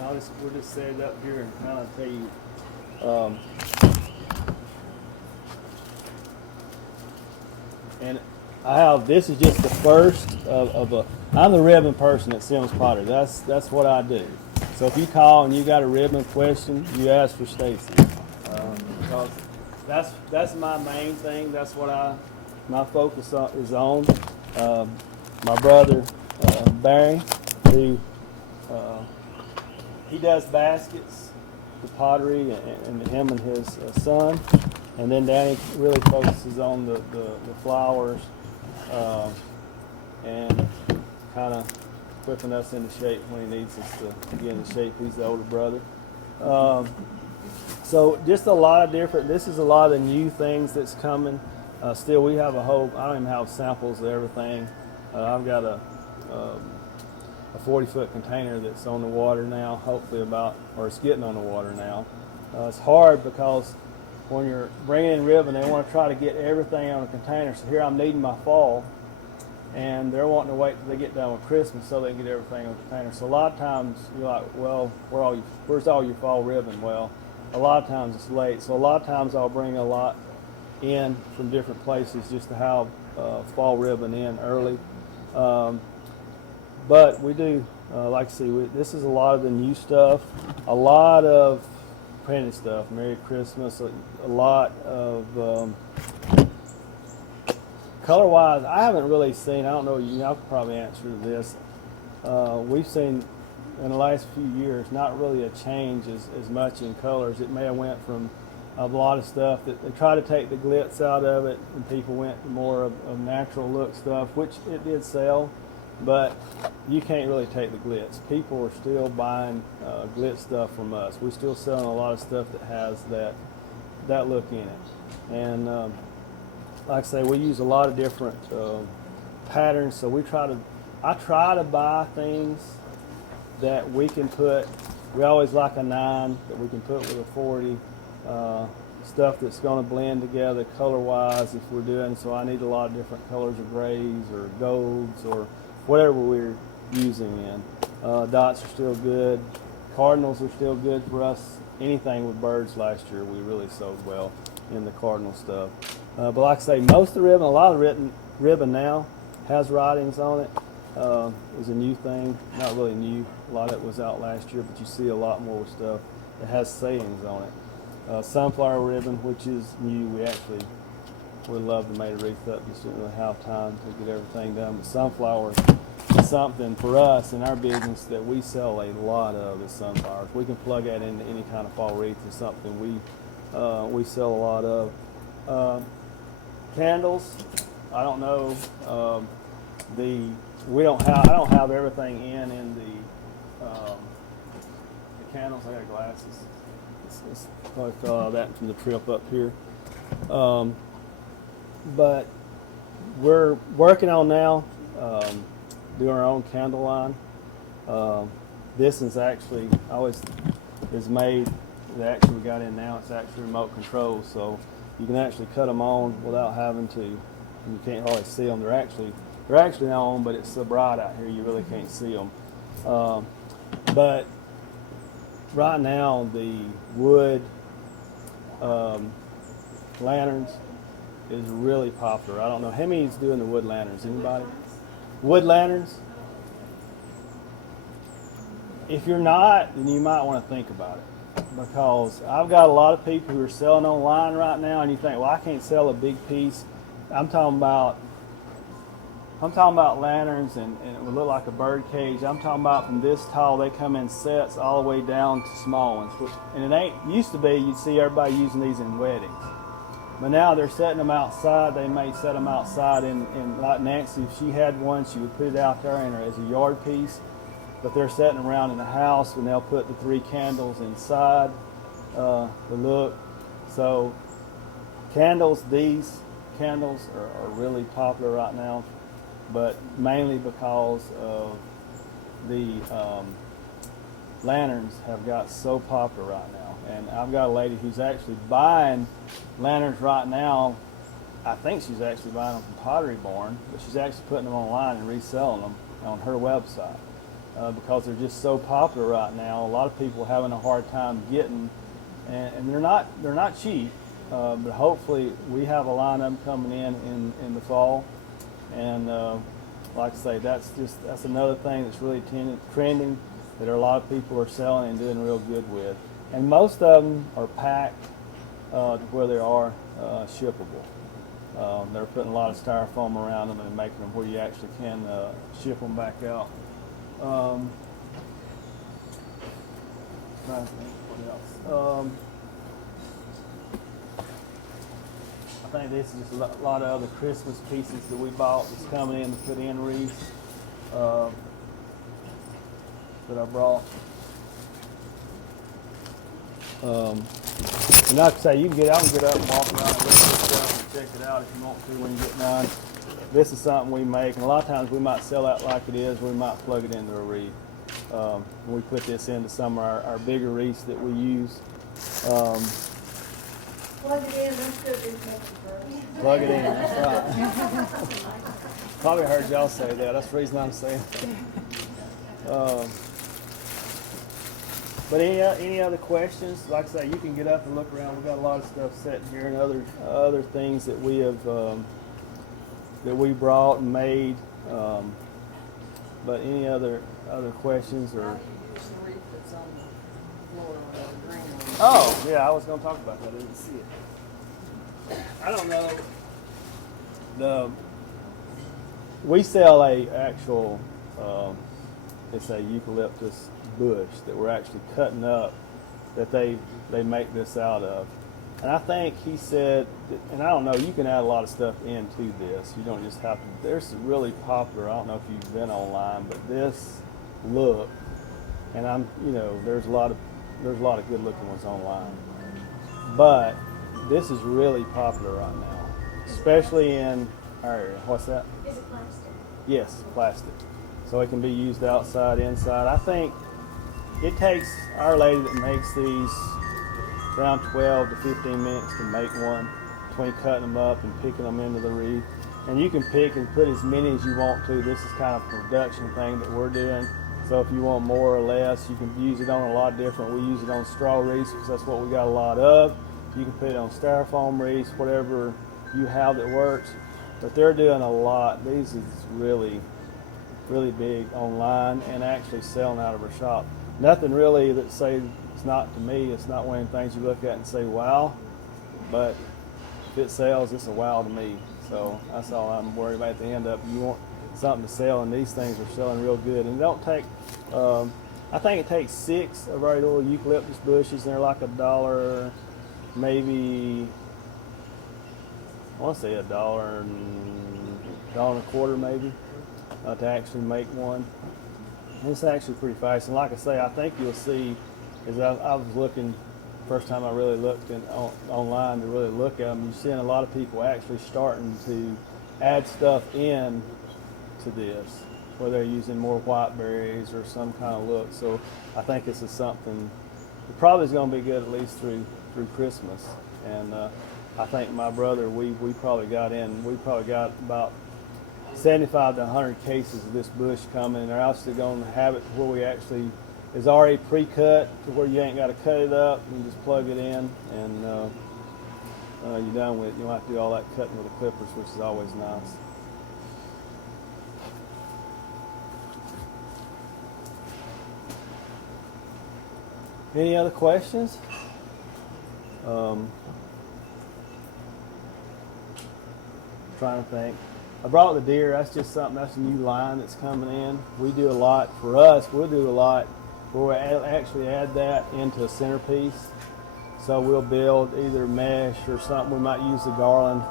and we'll just set it up here and kind of tell you This is just the first of a. I'm the ribbon person at Sims Pottery. That's what I do. So if you call and you got a ribbon question, you ask for Stacy, because that's my main thing. That's what my focus is on. My brother Barry, who he does baskets, the pottery, and him and his son, and then Danny really focuses on the flowers. And kind of whipping us into shape when he needs us to get into shape. He's the older brother. So just a lot of different, this is a lot of new things that's coming. Still, we have I don't even have samples of everything. I've got a 40-foot container that's on the water now, hopefully or it's getting on the water now. It's hard because when you're bringing in ribbon, they want to try to get everything on a container. So here I'm needing my fall, and they're wanting to wait till they get done with Christmas so they can get everything on the container. So a lot of times you're like, well, where's all your fall ribbon? Well, a lot of times it's late. So a lot of times I'll bring a lot in from different places just to have fall ribbon in early. But we do, like I see, this is a lot of the new stuff, a lot of printed stuff, Merry Christmas, a lot of color-wise, I haven't really seen, I don't know, y'all could probably answer this. We've seen in the last few years not really a change as much in colors. It may have went from a lot of stuff that they try to take the glitz out of it, and people went to more of natural look stuff, which it did sell, but you can't really take the glitz. People are still buying glitz stuff from us. We're still selling a lot of stuff that has that look in it. And like I say, we use a lot of different patterns. So I try to buy things that we can put. We always like a 9 that we can put with a 40. Stuff that's going to blend together color-wise if we're doing. So I need a lot of different colors of grays or golds or whatever we're using in. Dots are still good. Cardinals are still good for us. Anything with birds last year we really sold well in the cardinal stuff. But like I say, most of the ribbon, a lot of ribbon now has writings on it. It was a new thing, not really new. A lot of it was out last year, but you see a lot more stuff that has sayings on it. Sunflower ribbon, which is new, we would love to make a wreath up, just didn't really have time to get everything done. But sunflower is something for us in our business that we sell a lot of, is sunflowers. We can plug that into any kind of fall wreath. Is something we sell a lot of. Candles, I don't know. I don't have everything in the candles. I got glasses. It's probably fell out of that from the trip up here. But we're working on now doing our own candle line. This is actually is made. The actually we got in now. It's actually remote control, so you can actually cut them on without having to. You can't hardly see them. They're actually on, but it's so bright out here you really can't see them. But right now the wood lanterns is really popular. I don't know how many's doing the wood lanterns. Anybody? Wood lanterns? If you're not, then you might want to think about it, because I've got a lot of people who are selling online right now, and you think, well, I can't sell a big piece. I'm talking about lanterns, and it would look like a bird cage. I'm talking about from this tall, they come in sets all the way down to small ones. And it ain't used to be you'd see everybody using these in weddings, but now they're setting them outside. They may set them outside in like Nancy, if she had one, she would put it out there as a yard piece. But they're setting them around in the house, and they'll put the 3 candles inside the look. So these candles are really popular right now, but mainly because of the lanterns have got so popular right now. And I've got a lady who's actually buying lanterns right now. I think she's actually buying them from Pottery Barn, but she's actually putting them online and reselling them on her website. Because they're just so popular right now. A lot of people are having a hard time getting, and they're not cheap. But hopefully we have a line of them coming in the fall, And like I say, that's another thing that's really trending that a lot of people are selling and doing real good with. And most of them are packed to where they are shippable. They're putting a lot of styrofoam around them and making them where you actually can ship them back out. Trying to think what else. I think this is just a lot of other Christmas pieces that we bought that's coming in to put in wreaths that I brought. And like I say, you can get out and get up and walk around and look at this stuff and check it out if you want to when you get done. This is something we make, and a lot of times we might sell that like it is. We might plug it into a wreath. We put this into some of our bigger wreaths that we use. Plug it in, that's good information for us. Plug it in, that's right. Probably heard y'all say that. That's the reason I'm saying that. But any other questions? Like I say, you can get up and look around. We've got a lot of stuff sitting here and other things that we have that we brought and made. But any other questions or? How do you use the wreath that's on the floor or the green one? Oh, yeah, I was going to talk about that. I didn't see it. I don't know. We sell a actual, it's a eucalyptus bush that we're actually cutting up that they make this out of. And I think he said, and I don't know, you can add a lot of stuff into this. You don't just have to. There's really popular, I don't know if you've been online, but this look, and there's a lot of good looking ones online. But this is really popular right now, especially in our area. What's that? Is it plastic? Yes, plastic. So it can be used outside, inside. I think it takes our lady that makes these around 12 to 15 minutes to make one, between cutting them up and picking them into the wreath. And you can pick and put as many as you want to. This is kind of a production thing that we're doing. So if you want more or less, you can use it on a lot different. We use it on straw wreaths because that's what we got a lot of. You can put it on styrofoam wreaths, whatever you have that works. But they're doing a lot. These is really, really big online and actually selling out of our shop. Nothing really that say it's not to me. It's not one of the things you look at and say, wow. But if it sells, it's a wow to me. So that's all I'm worried about at the end of it. You want something to sell, and these things are selling real good. And it don't take, I think it takes 6 of our little eucalyptus bushes, and they're like $1, maybe, I want to say $1 and $1.25 maybe, to actually make one. And it's actually pretty fast. And like I say, I think you'll see, as I was looking, first time I really looked online to really look at them, you're seeing a lot of people actually starting to add stuff in to this, where they're using more white berries or some kind of look. So I think this is something that probably is going to be good at least through Christmas. And I think my brother, we probably got about 75 to 100 cases of this bush coming. They're actually going to have it to where we actually is already pre-cut to where you ain't got to cut it up. You just plug it in and you're done with it. You don't have to do all that cutting with the clippers, which is always nice. Any other questions? Trying to think. I brought the deer. That's just something. That's a new line that's coming in. We do a lot for us. We'll do a lot. We'll actually add that into a centerpiece. So we'll build either mesh or something. We might use the garland,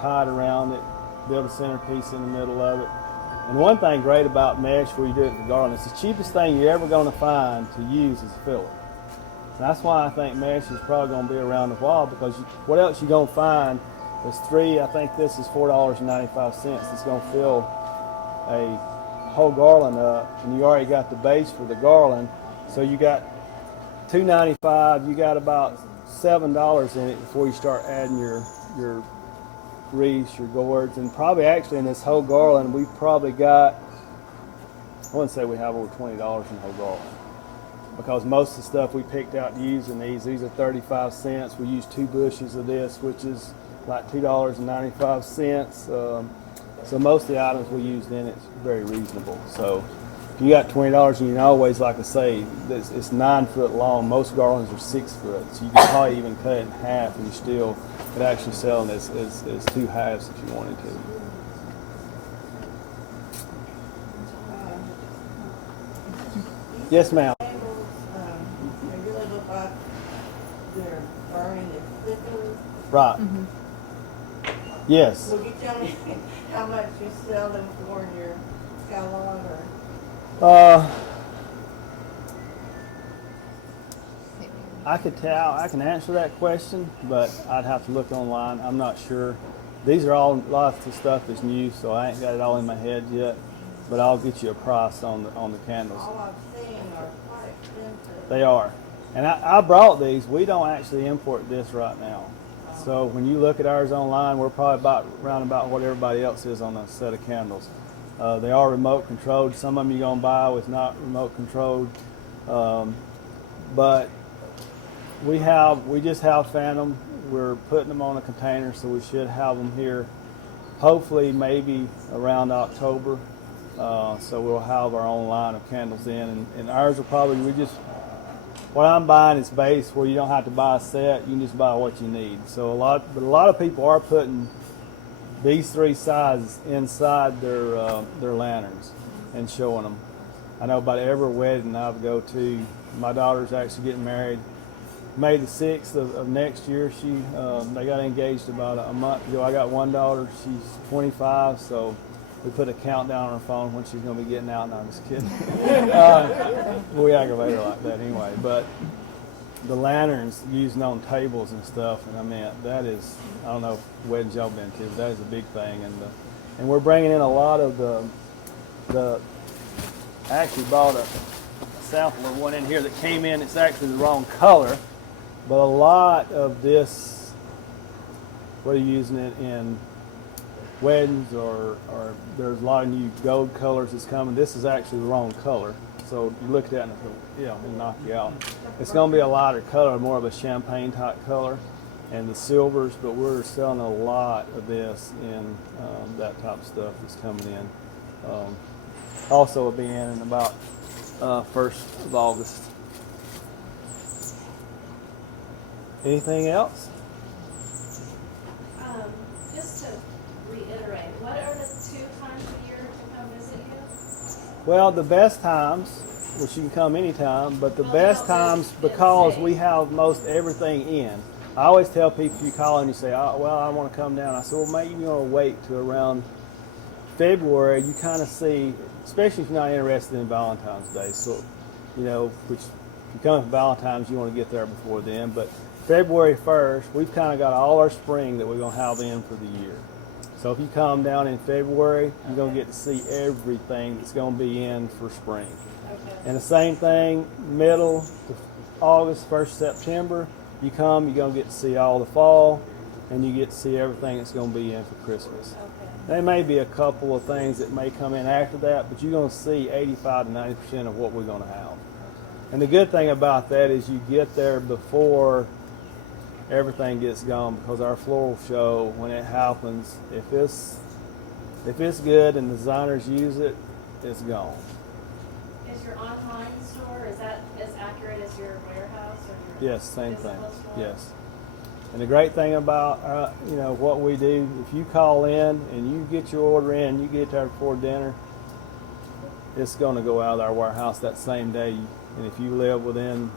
tie it around it, build a centerpiece in the middle of it. And one thing great about mesh where you do it with garland, it's the cheapest thing you're ever going to find to use is a filler. And that's why I think mesh is probably going to be around a while, because what else you going to find? There's I think this is $4.95. It's going to fill a whole garland up, and you already got the base for the garland. So you got $2.95. You got about $7 in it before you start adding your wreaths, your gourds, and probably actually in this whole garland we've probably got, I wouldn't say we have over $20 in the whole garland, because most of the stuff we picked out to use in these are 35 cents. We use 2 bushes of this, which is like $2.95. So most of the items we used in it's very reasonable. So if you got $20, and you can always, like I say, it's 9 foot long. Most garlands are 6 foot, so you can probably even cut it in half, and you still could actually sell them as 2 halves if you wanted to. Yes, ma'am. Candles, they really look like they're burning and flickering. Right. Yes. Will you tell me how much you sell them for in your catalog or? I can answer that question, but I'd have to look online. I'm not sure. These are all lots of stuff that's new, so I ain't got it all in my head yet. But I'll get you a price on the candles. All I'm seeing are quite expensive. They are, and I brought these. We don't actually import this right now. So when you look at ours online, we're probably around about what everybody else is on a set of candles. They are remote controlled. Some of them you're gonna buy with not remote controlled, but we just have found them. We're putting them on a container, so we should have them here. Hopefully, maybe around October. So we'll have our own line of candles in, and ours will probably what I'm buying is base where you don't have to buy a set. You can just buy what you need. So a lot of people are putting these 3 sizes inside their lanterns and showing them. I know about every wedding I go to. My daughter's actually getting married May the 6th of next year. They got engaged about a month ago. I got one daughter. She's 25, so we put a countdown on her phone when she's going to be getting out. No, I'm just kidding. We aggravate her like that anyway. But the lanterns using on tables and stuff, and I mean, that is, I don't know if weddings y'all been to, but that is a big thing. And we're bringing in a lot of I actually bought a sample of one in here that came in. It's actually the wrong color, but a lot of this, we're using it in weddings or there's a lot of new gold colors that's coming. This is actually the wrong color. So you look at that and it'll knock you out. It's going to be a lighter color, more of a champagne type color, and the silvers, but we're selling a lot of this in that type of stuff that's coming in. Also will be in about 1st of August. Anything else? Just to reiterate, what are the 2 times a year to come visit you? Well, the best times, which you can come anytime, but the Well, best no, times it's because safe. we have most everything in. I always tell people, if you call and you say, oh, well, I want to come down. I said, well, maybe you're going to wait till around February. You kind of see, especially if you're not interested in Valentine's Day. So, which if you come for Valentine's, you want to get there before then. But February 1st, we've kind of got all our spring that we're going to have in for the year. So if you come down in February, you're going to get to see everything that's going to be in for spring. Okay. And the same thing, middle to August, 1st September, you come, you're going to get to see all the fall, and you get to see everything that's going to be in for Christmas. Okay. There may be a couple of things that may come in after that, but you're going to see 85 to 90% of what we're going to have. And the good thing about that is you get there before everything gets gone, because our floral show, when it happens, if it's good and designers use it, it's gone. Is your online store, is that as accurate as your warehouse or your Yes, same thing. physical store? Yes. And the great thing about what we do, if you call in and you get your order in, you get there before dinner, it's going to go out of our warehouse that same day. And if you live within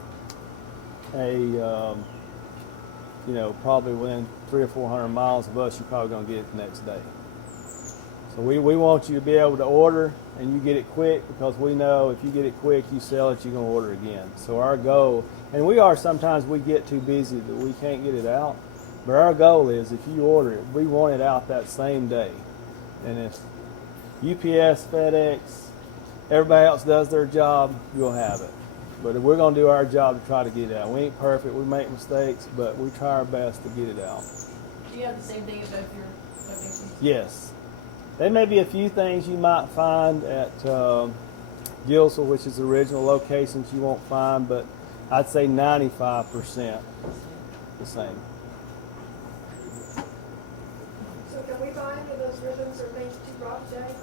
probably within 300 or 400 miles of us, you're probably going to get it the next day. So we want you to be able to order and you get it quick, because we know if you get it quick, you sell it, you're going to order again. So our goal, and sometimes we get too busy that we can't get it out, but our goal is if you order it, we want it out that same day. And if UPS, FedEx, everybody else does their job, you'll have it. But we're going to do our job to try to get it out. We ain't perfect, we make mistakes, but we try our best to get it out. Do you have the same thing at both your locations? Yes. There may be a few things you might find at Gilsel, which is the original locations, you won't find, but I'd say 95% the same. So can we buy any of those those ribbons are made to drop, Jay?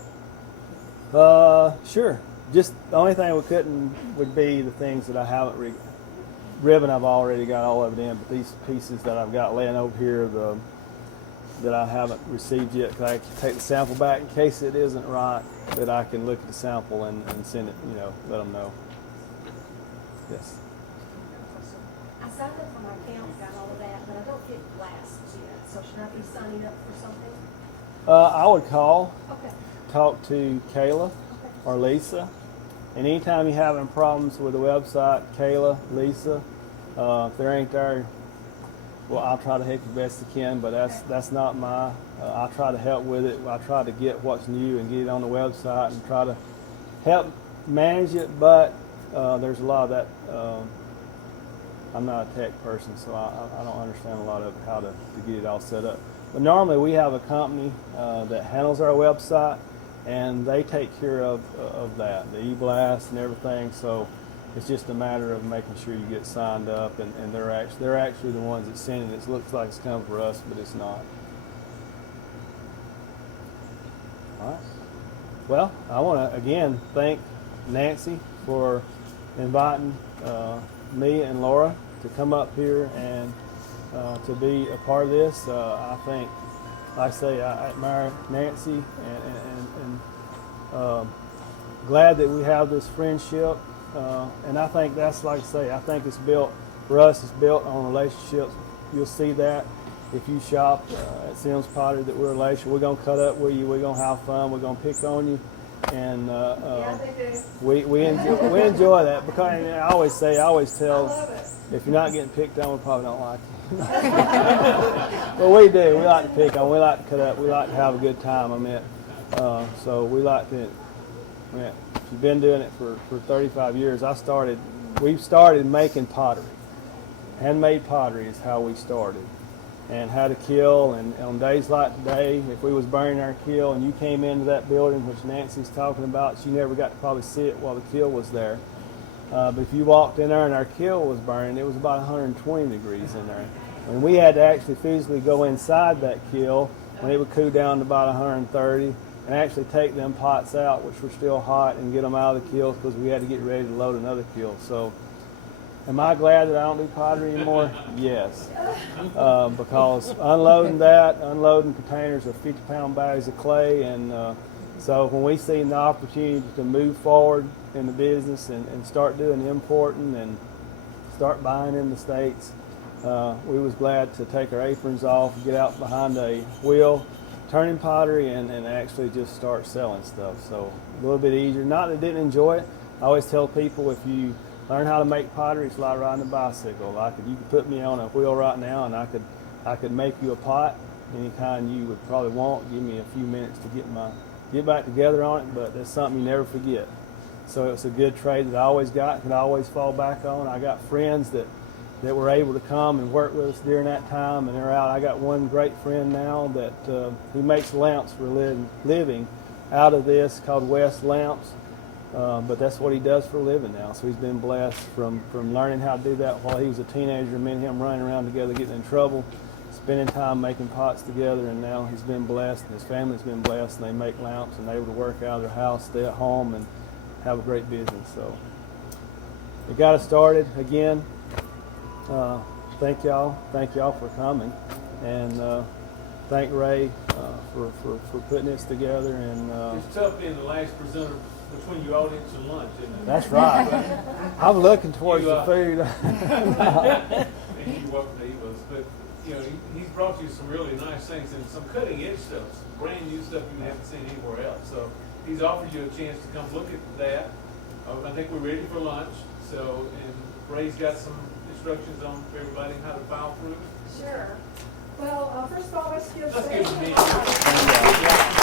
Sure. Just the only thing we couldn't would be the things that I haven't ribbon. I've already got all of it in, but these pieces that I've got laying over here, that I haven't received yet, 'cause I can take the sample back in case it isn't right, that I can look at the sample and send it, let them know. Yes. I signed up for my account, got all of that, but I don't get glasses yet, so should I be signing up for something? I would call, Okay, talk to Kayla or Lisa. And anytime you're having problems with the website, Kayla, Lisa, if they ain't there, well, I'll try to help you best I can, but that's not my, I try to help with it. I try to get what's new and get it on the website and try to help manage it, but there's a lot of that. I'm not a tech person, so I don't understand a lot of how to get it all set up. But normally we have a company that handles our website, and they take care of that, the e-blast and everything. So it's just a matter of making sure you get signed up, and they're actually the ones that send it. It looks like it's coming for us, but it's not. All right. Well, I want to again thank Nancy for inviting me and Laura to come up here and to be a part of this. I think, like I say, I admire Nancy and glad that we have this friendship. And I think that's, like I say, I think it's built, for us, it's built on relationships. You'll see that if you shop at Sims Pottery, that we're a relationship. We're going to cut up with you. We're going to have fun. We're going to pick on you. And yeah, they do. we enjoy that, because I always tell, I love it. if you're not getting picked on, we probably don't like you. But we do. We like to pick on. We like to cut up. We like to have a good time. So we like to. If you've been doing it for 35 years, we've started making pottery. Handmade pottery is how we started. And how to kill, and on days like today, if we was burning our kiln and you came into that building, which Nancy's talking about, she never got to probably see it while the kiln was there. But if you walked in there and our kiln was burning, it was about 120 degrees in there. And we had to actually physically go inside that kiln when it would cool down to about 130 and actually take them pots out, which were still hot, and get them out of the kiln, because we had to get ready to load another kiln. So, am I glad that I don't do pottery anymore? Yes. Because unloading containers of 50-pound bags of clay, and so when we seen the opportunity to move forward in the business and start doing importing and start buying in the States, we was glad to take our aprons off, get out behind a wheel, turning pottery, and actually just start selling stuff. So a little bit easier. Not that I didn't enjoy it. I always tell people, if you learn how to make pottery, it's like riding a bicycle. You could put me on a wheel right now, and I could make you a pot, any kind you would probably want. Give me a few minutes to get back together on it, but that's something you never forget. So it's a good trade that I always got, can always fall back on. I got friends that were able to come and work with us during that time, and they're out. I got one great friend now that he makes lamps for a living out of this, called West Lamps. But that's what he does for a living now. So he's been blessed from learning how to do that while he was a teenager. Me and him running around together, getting in trouble, spending time making pots together, and now he's been blessed, and his family's been blessed, and they make lamps, and they're able to work out of their house, stay at home, and have a great business. So we got us started again. Thank y'all for coming, and thank Ray for putting this together. And It's tough being the last presenter between your audience and lunch, isn't it? that's right. I'm looking towards the food. And you're welcome to eat those. But he's brought you some really nice things and some cutting edge stuff, some brand new stuff you haven't seen anywhere else. So he's offered you a chance to come look at that. I think we're ready for lunch. So, and Ray's got some instructions on for everybody how to file through. Sure. Well, first of all, let's give Let's Sam give him a a hand.